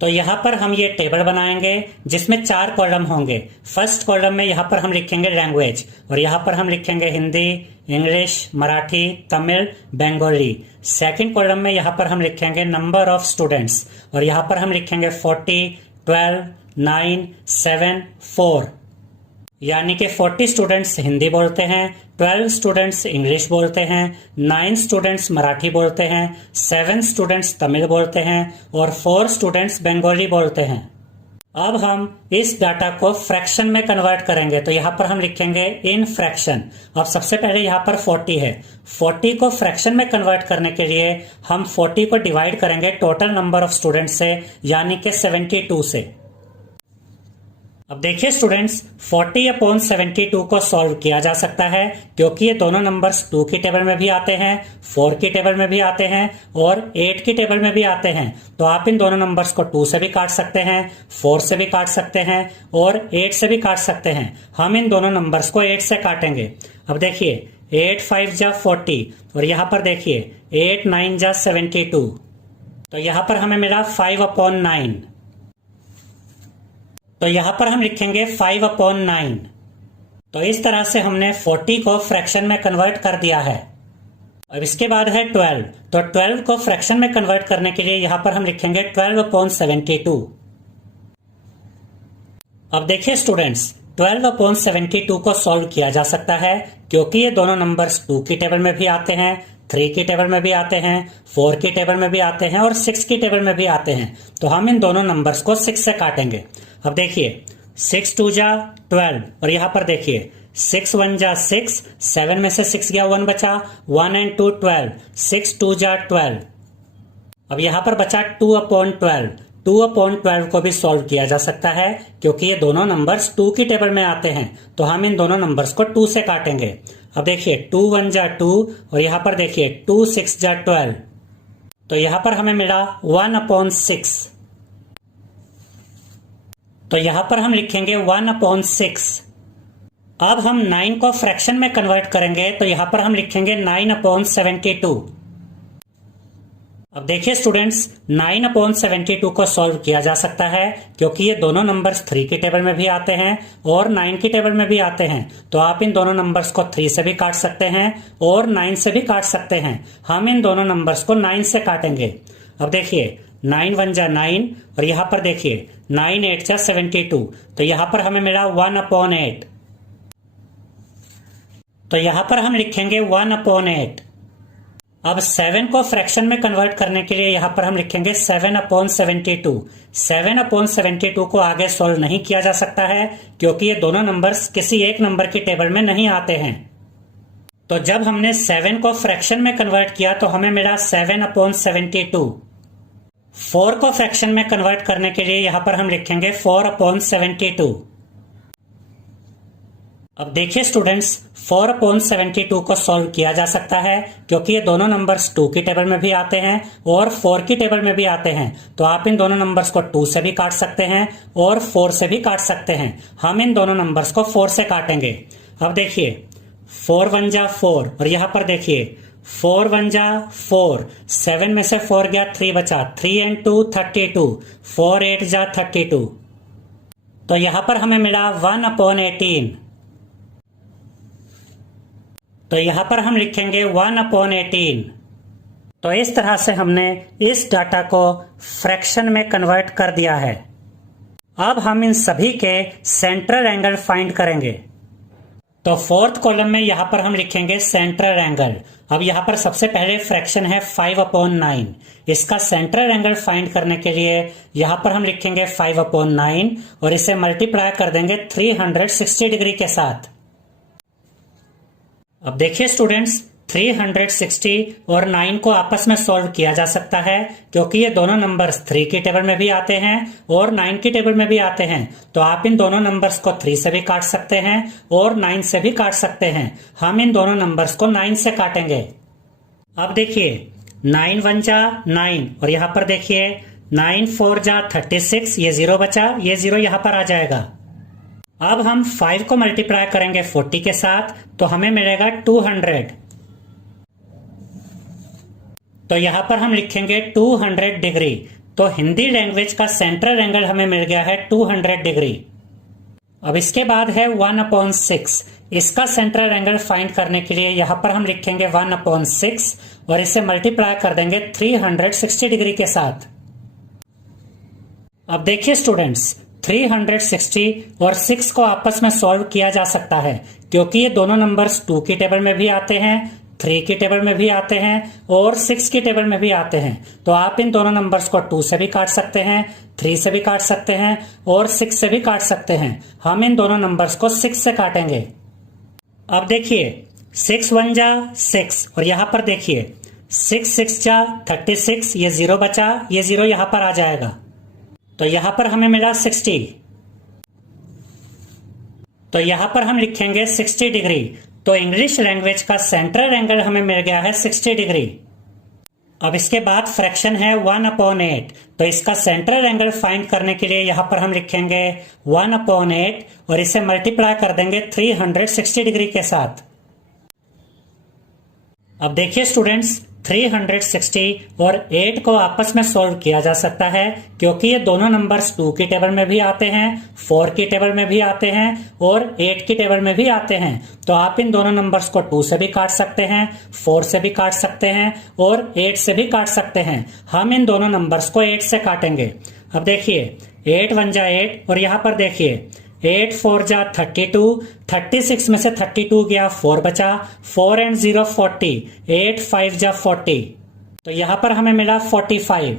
तो यहाँ पर हम ये टेबल बनाएंगे जिसमें 4 कॉलम होंगे। फर्स्ट कॉलम में यहाँ पर हम लिखेंगे लैंग्वेज और यहाँ पर हम लिखेंगे Hindi, English, Marathi, Tamil, Bengali. Second column में यहाँ पर हम लिखेंगे नंबर ऑफ स्टूडेंट्स और यहाँ पर हम लिखेंगे 40, 12, 9, 7, 4। यानी कि 40 स्टूडेंट्स हिंदी बोलते हैं, 12 स्टूडेंट्स इंग्लिश बोलते हैं, 9 स्टूडेंट्स मराठी बोलते हैं, 7 स्टूडेंट्स तमिल बोलते हैं और 4 स्टूडेंट्स बंगाली बोलते हैं। अब हम इस डाटा को फ्रैक्शन में कन्वर्ट करेंगे तो यहाँ पर हम लिखेंगे इन फ्रैक्शन। अब सबसे पहले यहाँ पर 40 है। 40 को फ्रैक्शन में कन्वर्ट करने के लिए हम 40 को डिवाइड करेंगे टोटल नंबर ऑफ स्टूडेंट्स से, यानी कि 72 से। अब देखिए स्टूडेंट्स, 40/72 को सॉल्व किया जा सकता है क्योंकि ये दोनों नंबर्स 2 की टेबल में भी आते हैं, 4 की टेबल में भी आते हैं और 8 की टेबल में भी आते हैं। तो आप इन दोनों नंबर्स को 2 से भी काट सकते हैं, 4 से भी काट सकते हैं और 8 से भी काट सकते हैं। हम इन दोनों नंबर्स को 8 से काटेंगे। अब देखिए 8 5 जा 40 और यहाँ पर देखिए 8 9 जा 72। तो यहाँ पर हमें मिला 5/9। तो यहां पर हम लिखेंगे 5/9। तो इस तरह से हमने 40 को फ्रैक्शन में कन्वर्ट कर दिया है। अब इसके बाद है 12। तो 12 को फ्रैक्शन में कन्वर्ट करने के लिए यहां पर हम लिखेंगे 12/72। अब देखिए स्टूडेंट्स, 12/72 को सॉल्व किया जा सकता है क्योंकि ये दोनों नंबर्स 2 की टेबल में भी आते हैं, 3 की टेबल में भी आते हैं, 4 की टेबल में भी आते हैं और 6 की टेबल में भी आते हैं। तो हम इन दोनों नंबर्स को 6 से काटेंगे। अब देखिए 6 2 जा 12 और यहाँ पर देखिए 6 1 जा 6, 7 में से 6 गया 1 बचा, 1 and 2 12, 6 2 जा 12। अब यहाँ पर बचा 2/12। 2/12 को भी सॉल्व किया जा सकता है क्योंकि ये दोनों नंबर्स 2 की टेबल में आते हैं। तो हम इन दोनों नंबर्स को 2 से काटेंगे। अब देखिए 2 1 जा 2 और यहाँ पर देखिए 2 6 जा 12। तो यहाँ पर हमें मिला 1/6। तो यहां पर हम लिखेंगे 1/6। अब हम 9 को फ्रैक्शन में कन्वर्ट करेंगे तो यहां पर हम लिखेंगे 9/72। अब देखिए स्टूडेंट्स, 9/72 को सॉल्व किया जा सकता है क्योंकि ये दोनों नंबर्स 3 की टेबल में भी आते हैं और 9 की टेबल में भी आते हैं। तो आप इन दोनों नंबर्स को 3 से भी काट सकते हैं और 9 से भी काट सकते हैं। हम इन दोनों नंबर्स को 9 से काटेंगे। अब देखिए 9 1 जा 9 और यहाँ पर देखिए 9 8 जा 72। तो यहाँ पर हमें मिला 1/8। तो यहाँ पर हम लिखेंगे 1/8। अब 7 को फ्रैक्शन में कन्वर्ट करने के लिए यहाँ पर हम लिखेंगे 7/72। 7/72 को आगे सॉल्व नहीं किया जा सकता है क्योंकि ये दोनों नंबर्स किसी एक नंबर की टेबल में नहीं आते हैं। तो जब हमने 7 को फ्रैक्शन में कन्वर्ट किया तो हमें मिला 7/72। 4 को फ्रैक्शन में कन्वर्ट करने के लिए यहां पर हम लिखेंगे 4/72। अब देखिए स्टूडेंट्स, 4/72 को सॉल्व किया जा सकता है क्योंकि ये दोनों नंबर्स 2 की टेबल में भी आते हैं और 4 की टेबल में भी आते हैं। तो आप इन दोनों नंबर्स को 2 से भी काट सकते हैं और 4 से भी काट सकते हैं। हम इन दोनों नंबर्स को 4 से काटेंगे। अब देखिए 4 1 जा 4 और यहां पर देखिए 4 1 जा 4, 7 में से 4 गया 3 बचा, 3 and 2 32, 4 8 जा 32। तो यहां पर हमें मिला 1/18। तो यहां पर हम लिखेंगे 1/18। तो इस तरह से हमने इस डाटा को फ्रैक्शन में कन्वर्ट कर दिया है। अब हम इन सभी के सेंट्रल एंगल फाइंड करेंगे। तो 4th कॉलम में यहां पर हम लिखेंगे सेंट्रल एंगल। अब यहां पर सबसे पहले फ्रैक्शन है 5/9। इसका सेंट्रल एंगल फाइंड करने के लिए यहां पर हम लिखेंगे 5/9 और इसे मल्टीप्लाई कर देंगे 360 डिग्री के साथ। अब देखिए स्टूडेंट्स, 360 और 9 को आपस में सॉल्व किया जा सकता है क्योंकि ये दोनों नंबर्स 3 की टेबल में भी आते हैं और 9 की टेबल में भी आते हैं। तो आप इन दोनों नंबर्स को 3 से भी काट सकते हैं और 9 से भी काट सकते हैं। हम इन दोनों नंबर्स को 9 से काटेंगे। अब देखिए 9 1 जा 9 और यहाँ पर देखिए 9 4 जा 36, ये 0 बचा, ये 0 यहाँ पर आ जाएगा। अब हम 5 को मल्टीप्लाई करेंगे 40 के साथ तो हमें मिलेगा 200। तो यहां पर हम लिखेंगे 200 डिग्री। तो हिंदी लैंग्वेज का सेंट्रल एंगल हमें मिल गया है 200 डिग्री। अब इसके बाद है 1/6। इसका सेंट्रल एंगल फाइंड करने के लिए यहां पर हम लिखेंगे 1/6 और इसे मल्टीप्लाई कर देंगे 360 डिग्री के साथ। अब देखिए स्टूडेंट्स, 360 और 6 को आपस में सॉल्व किया जा सकता है क्योंकि ये दोनों नंबर्स 2 की टेबल में भी आते हैं, 3 की टेबल में भी आते हैं और 6 की टेबल में भी आते हैं। तो आप इन दोनों नंबर्स को 2 से भी काट सकते हैं, 3 से भी काट सकते हैं और 6 से भी काट सकते हैं। हम इन दोनों नंबर्स को 6 से काटेंगे। अब देखिए 6 1 जा 6 और यहां पर देखिए 6 6 जा 36, ये 0 बचा, ये 0 यहां पर आ जाएगा। तो यहां पर हमें मिला 60। तो यहां पर हम लिखेंगे 60 डिग्री। तो इंग्लिश लैंग्वेज का सेंट्रल एंगल हमें मिल गया है 60 डिग्री। अब इसके बाद फ्रैक्शन है 1/8। तो इसका सेंट्रल एंगल फाइंड करने के लिए यहां पर हम लिखेंगे 1/8 और इसे मल्टीप्लाई कर देंगे 360 डिग्री के साथ। अब देखिए स्टूडेंट्स, 360 और 8 को आपस में सॉल्व किया जा सकता है क्योंकि ये दोनों नंबर्स 2 की टेबल में भी आते हैं, 4 की टेबल में भी आते हैं और 8 की टेबल में भी आते हैं। तो आप इन दोनों नंबर्स को 2 से भी काट सकते हैं, 4 से भी काट सकते हैं और 8 से भी काट सकते हैं। हम इन दोनों नंबर्स को 8 से काटेंगे। अब देखिए 8 1 जा 8 और यहां पर देखिए 8 4 जा 32, 36 में से 32 गया, 4 बचा, 4 and 0 40, 8 5 जा 40। तो यहां पर हमें मिला 45।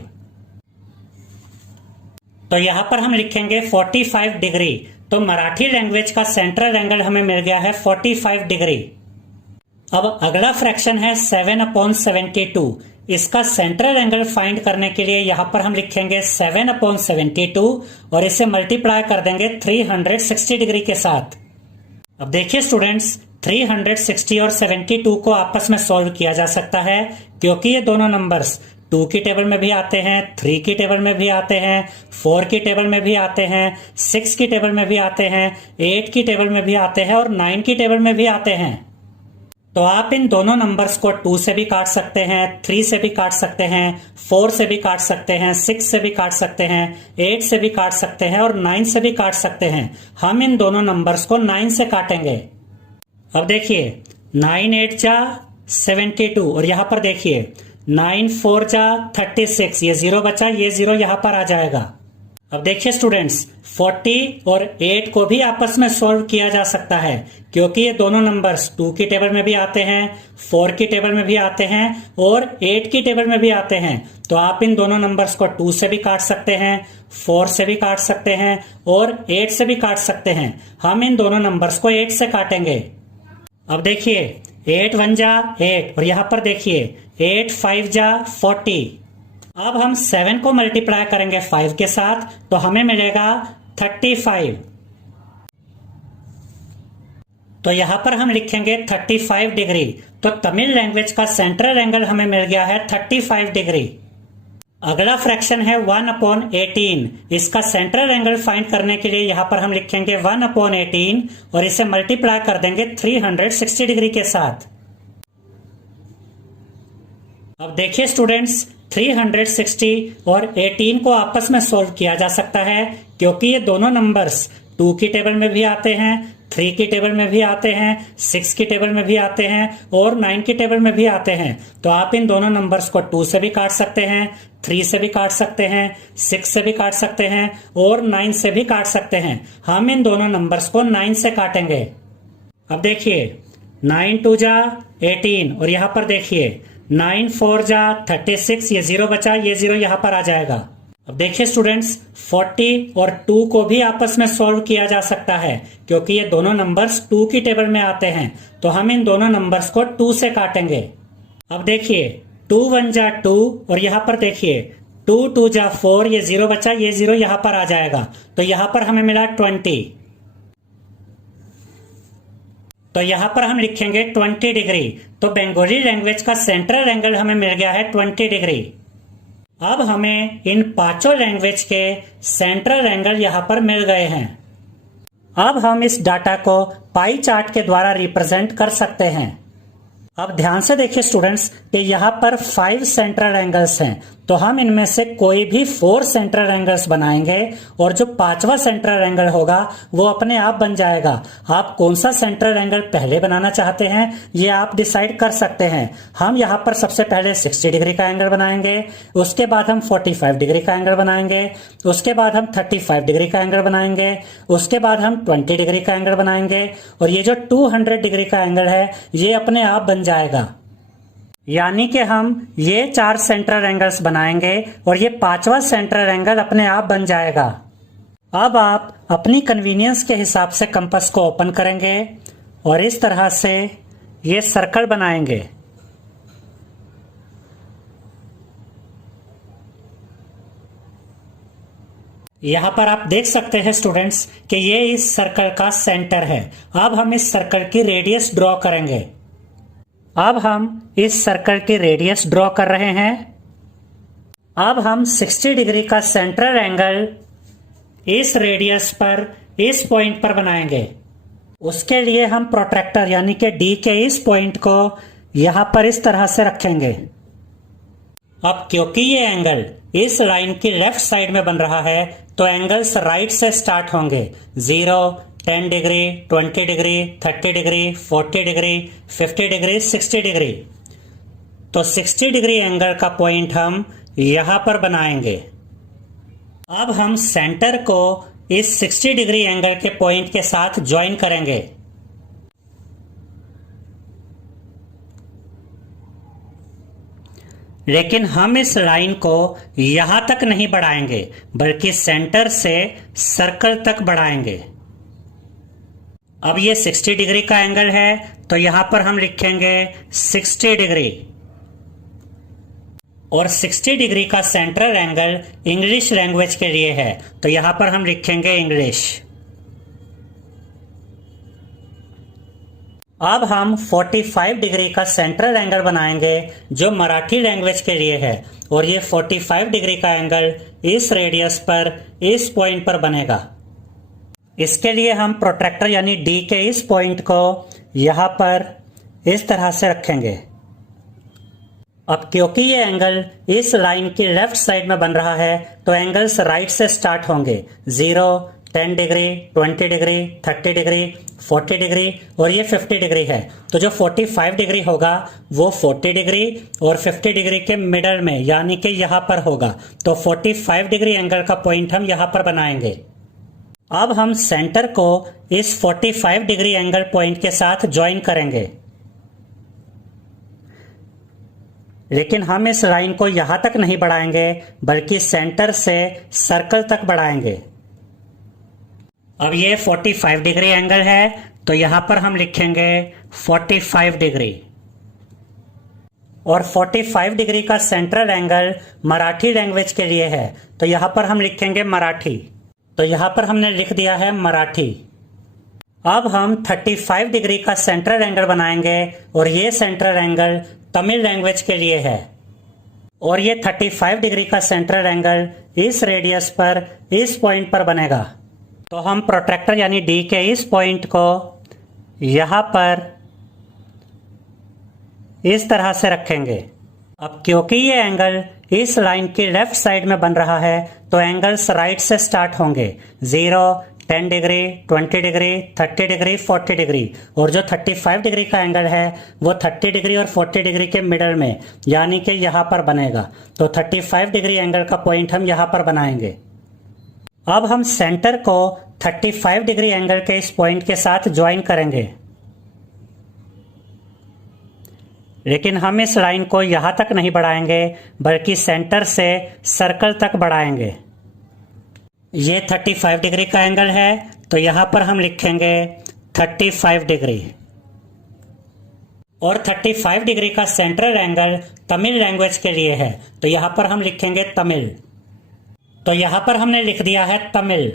तो यहां पर हम लिखेंगे 45 डिग्री। तो मराठी लैंग्वेज का सेंट्रल एंगल हमें मिल गया है 45 डिग्री। अब अगला फ्रैक्शन है 7/72। इसका सेंट्रल एंगल फाइंड करने के लिए यहां पर हम लिखेंगे 7/72 और इसे मल्टीप्लाई कर देंगे 360 डिग्री के साथ। अब देखिए स्टूडेंट्स, 360 और 72 को आपस में सॉल्व किया जा सकता है क्योंकि ये दोनों नंबर्स 2 की टेबल में भी आते हैं, 3 की टेबल में भी आते हैं, 4 की टेबल में भी आते हैं, 6 की टेबल में भी आते हैं, 8 की टेबल में भी आते हैं और 9 की टेबल में भी आते हैं। तो आप इन दोनों नंबर्स को 2 से भी काट सकते हैं, 3 से भी काट सकते हैं, 4 से भी काट सकते हैं, 6 से भी काट सकते हैं, 8 से भी काट सकते हैं और 9 से भी काट सकते हैं। हम इन दोनों नंबर्स को 9 से काटेंगे। अब देखिए 9 8 जा 72 और यहां पर देखिए 9 4 जा 36, ये 0 बचा, ये 0 यहां पर आ जाएगा। अब देखिए स्टूडेंट्स, 40 और 8 को भी आपस में सॉल्व किया जा सकता है क्योंकि ये दोनों नंबर्स 2 की टेबल में भी आते हैं, 4 की टेबल में भी आते हैं और 8 की टेबल में भी आते हैं। तो आप इन दोनों नंबर्स को 2 से भी काट सकते हैं, 4 से भी काट सकते हैं और 8 से भी काट सकते हैं। हम इन दोनों नंबर्स को 8 से काटेंगे। अब देखिए 8 1 जा 8 और यहां पर देखिए 8 5 जा 40। अब हम 7 को मल्टीप्लाई करेंगे 5 के साथ तो हमें मिलेगा 35। तो यहां पर हम लिखेंगे 35 डिग्री। तो तमिल लैंग्वेज का सेंट्रल एंगल हमें मिल गया है 35 डिग्री। अगला फ्रैक्शन है 1/18। इसका सेंट्रल एंगल फाइंड करने के लिए यहां पर हम लिखेंगे 1/18 और इसे मल्टीप्लाई कर देंगे 360 डिग्री के साथ। अब देखिए स्टूडेंट्स, 360 और 18 को आपस में सॉल्व किया जा सकता है क्योंकि ये दोनों नंबर्स 2 की टेबल में भी आते हैं, 3 की टेबल में भी आते हैं, 6 की टेबल में भी आते हैं और 9 की टेबल में भी आते हैं। तो आप इन दोनों नंबर्स को 2 से भी काट सकते हैं, 3 से भी काट सकते हैं, 6 से भी काट सकते हैं और 9 से भी काट सकते हैं। हम इन दोनों नंबर्स को 9 से काटेंगे। अब देखिए 9 2 जा 18 और यहां पर देखिए 9 4 जा 36, ये 0 बचा, ये 0 यहां पर आ जाएगा। अब देखिए स्टूडेंट्स, 40 और 2 को भी आपस में सॉल्व किया जा सकता है क्योंकि ये दोनों नंबर्स 2 की टेबल में आते हैं। तो हम इन दोनों नंबर्स को 2 से काटेंगे। अब देखिए 2 1 जा 2 और यहां पर देखिए 2 2 जा 4, ये 0 बचा, ये 0 यहां पर आ जाएगा। तो यहां पर हमें मिला 20। तो यहां पर हम लिखेंगे 20 डिग्री। तो बंगाली लैंग्वेज का सेंट्रल एंगल हमें मिल गया है 20 डिग्री। अब हमें इन पांचों लैंग्वेज के सेंट्रल एंगल यहां पर मिल गए हैं। अब हम इस डाटा को पाई चार्ट के द्वारा रिप्रेजेंट कर सकते हैं। अब ध्यान से देखिए स्टूडेंट्स कि यहाँ पर 5 सेंट्रल एंगल्स हैं। तो हम इनमें से कोई भी 4 सेंट्रल एंगल्स बनाएंगे और जो 5वां सेंट्रल एंगल होगा वो अपने आप बन जाएगा। आप कौन सा सेंट्रल एंगल पहले बनाना चाहते हैं ये आप डिसाइड कर सकते हैं। हम यहाँ पर सबसे पहले 60 डिग्री का एंगल बनाएंगे, उसके बाद हम 45 डिग्री का एंगल बनाएंगे, उसके बाद हम 35 डिग्री का एंगल बनाएंगे, उसके बाद हम 20 डिग्री का एंगल बनाएंगे और ये जो 200 डिग्री का एंगल है ये अपने आप बन जाएगा। यानी कि हम ये 4 सेंट्रल एंगल्स बनाएंगे और ये 5वां सेंट्रल एंगल अपने आप बन जाएगा। अब आप अपनी कन्वीनियंस के हिसाब से कंपास को ओपन करेंगे और इस तरह से ये सर्कल बनाएंगे। यहां पर आप देख सकते हैं स्टूडेंट्स कि ये इस सर्कल का सेंटर है। अब हम इस सर्कल की रेडियस ड्रॉ करेंगे। अब हम इस सर्कल की रेडियस ड्रॉ कर रहे हैं। अब हम 60 डिग्री का सेंट्रल एंगल इस रेडियस पर इस पॉइंट पर बनाएंगे। उसके लिए हम प्रोट्रैक्टर यानी कि डी के इस पॉइंट को यहां पर इस तरह से रखेंगे। अब क्योंकि ये एंगल इस लाइन की लेफ्ट साइड में बन रहा है तो एंगल्स राइट से स्टार्ट होंगे। 0, 10 degree, 20 degree, 30 degree, 40 degree, 50 degree, 60 degree. तो 60 डिग्री एंगल का पॉइंट हम यहां पर बनाएंगे। अब हम सेंटर को इस 60 डिग्री एंगल के पॉइंट के साथ ज्वाइन करेंगे। लेकिन हम इस लाइन को यहां तक नहीं बढ़ाएंगे बल्कि सेंटर से सर्कल तक बढ़ाएंगे। अब ये 60 डिग्री का एंगल है तो यहां पर हम लिखेंगे 60 डिग्री और 60 डिग्री का सेंट्रल एंगल इंग्लिश लैंग्वेज के लिए है तो यहां पर हम लिखेंगे इंग्लिश। अब हम 45 डिग्री का सेंट्रल एंगल बनाएंगे जो मराठी लैंग्वेज के लिए है और ये 45 डिग्री का एंगल इस रेडियस पर इस पॉइंट पर बनेगा। इसके लिए हम प्रोट्रैक्टर यानी डी के इस पॉइंट को यहां पर इस तरह से रखेंगे। अब क्योंकि ये एंगल इस लाइन की लेफ्ट साइड में बन रहा है तो एंगल्स राइट से स्टार्ट होंगे। 0, 10 डिग्री, 20 डिग्री, 30 डिग्री, 40 डिग्री और ये 50 डिग्री है। तो जो 45 डिग्री होगा वो 40 डिग्री और 50 डिग्री के मिडल में यानी कि यहां पर होगा। तो 45 डिग्री एंगल का पॉइंट हम यहां पर बनाएंगे। अब हम सेंटर को इस 45 डिग्री एंगल पॉइंट के साथ ज्वाइन करेंगे। लेकिन हम इस लाइन को यहां तक नहीं बढ़ाएंगे बल्कि सेंटर से सर्कल तक बढ़ाएंगे। अब ये 45 डिग्री एंगल है तो यहां पर हम लिखेंगे 45 डिग्री और 45 डिग्री का सेंट्रल एंगल मराठी लैंग्वेज के लिए है तो यहां पर हम लिखेंगे मराठी। तो यहां पर हमने लिख दिया है मराठी। अब हम 35 डिग्री का सेंट्रल एंगल बनाएंगे और ये सेंट्रल एंगल तमिल लैंग्वेज के लिए है और ये 35 डिग्री का सेंट्रल एंगल इस रेडियस पर इस पॉइंट पर बनेगा। तो हम प्रोट्रैक्टर यानी डी के इस पॉइंट को यहां पर इस तरह से रखेंगे। अब क्योंकि ये एंगल इस लाइन की लेफ्ट साइड में बन रहा है तो एंगल्स राइट से स्टार्ट होंगे। 0, 10 डिग्री, 20 डिग्री, 30 डिग्री, 40 डिग्री और जो 35 डिग्री का एंगल है वो 30 डिग्री और 40 डिग्री के मिडल में यानी कि यहां पर बनेगा। तो 35 डिग्री एंगल का पॉइंट हम यहां पर बनाएंगे। अब हम सेंटर को 35 डिग्री एंगल के इस पॉइंट के साथ ज्वाइन करेंगे। लेकिन हम इस लाइन को यहां तक नहीं बढ़ाएंगे बल्कि सेंटर से सर्कल तक बढ़ाएंगे। ये 35 डिग्री का एंगल है तो यहां पर हम लिखेंगे 35 डिग्री और 35 डिग्री का सेंट्रल एंगल तमिल लैंग्वेज के लिए है तो यहां पर हम लिखेंगे तमिल। तो यहां पर हमने लिख दिया है तमिल।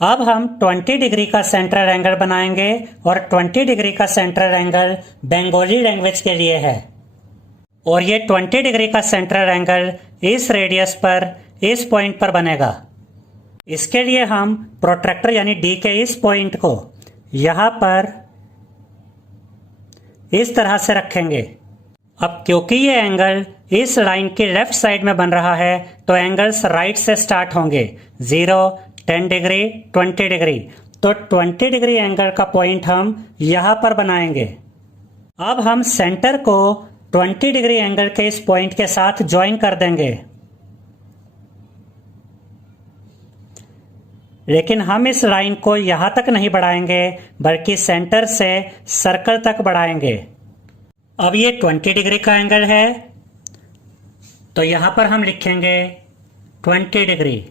अब हम 20 डिग्री का सेंट्रल एंगल बनाएंगे और 20 डिग्री का सेंट्रल एंगल बंगाली लैंग्वेज के लिए है और ये 20 डिग्री का सेंट्रल एंगल इस रेडियस पर इस पॉइंट पर बनेगा। इसके लिए हम प्रोट्रैक्टर यानी डी के इस पॉइंट को यहां पर इस तरह से रखेंगे। अब क्योंकि ये एंगल इस लाइन के लेफ्ट साइड में बन रहा है तो एंगल्स राइट से स्टार्ट होंगे 0, 10 डिग्री, 20 डिग्री। तो 20 डिग्री एंगल का पॉइंट हम यहां पर बनाएंगे। अब हम सेंटर को 20 डिग्री एंगल के इस पॉइंट के साथ ज्वाइन कर देंगे, लेकिन हम इस लाइन को यहां तक नहीं बढ़ाएंगे बल्कि सेंटर से सर्कल तक बढ़ाएंगे। अब ये 20 डिग्री का एंगल है तो यहां पर हम लिखेंगे 20 डिग्री,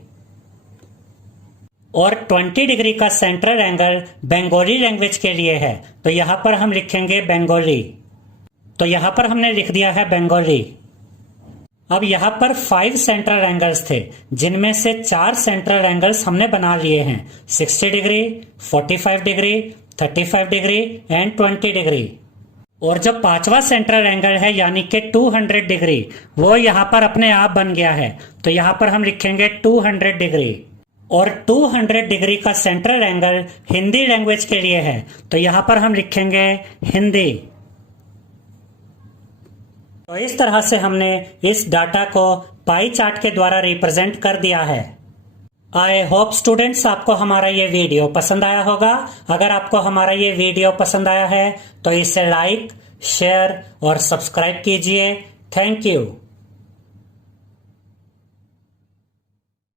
और 20 डिग्री का सेंट्रल एंगल बंगाली लैंग्वेज के लिए है तो यहां पर हम लिखेंगे बंगाली। तो यहां पर हमने लिख दिया है बंगाली। अब यहां पर 5 सेंट्रल एंगल्स थे जिनमें से 4 सेंट्रल एंगल्स हमने बना लिए हैं, 60 degree, 45 degree, 35 degree and 20 degree. और जो 5वां सेंट्रल एंगल है यानी कि 200 डिग्री, वो यहां पर अपने आप बन गया है तो यहां पर हम लिखेंगे 200 डिग्री। और 200 डिग्री का सेंट्रल एंगल हिंदी लैंग्वेज के लिए है तो यहां पर हम लिखेंगे हिंदी। तो इस तरह से हमने इस डाटा को पाई चार्ट के द्वारा रिप्रेजेंट कर दिया है। आई होप स्टूडेंट्स आपको हमारा ये वीडियो पसंद आया होगा। अगर आपको हमारा ये वीडियो पसंद आया है तो इसे लाइक, शेयर और सब्सक्राइब कीजिए। Thank you.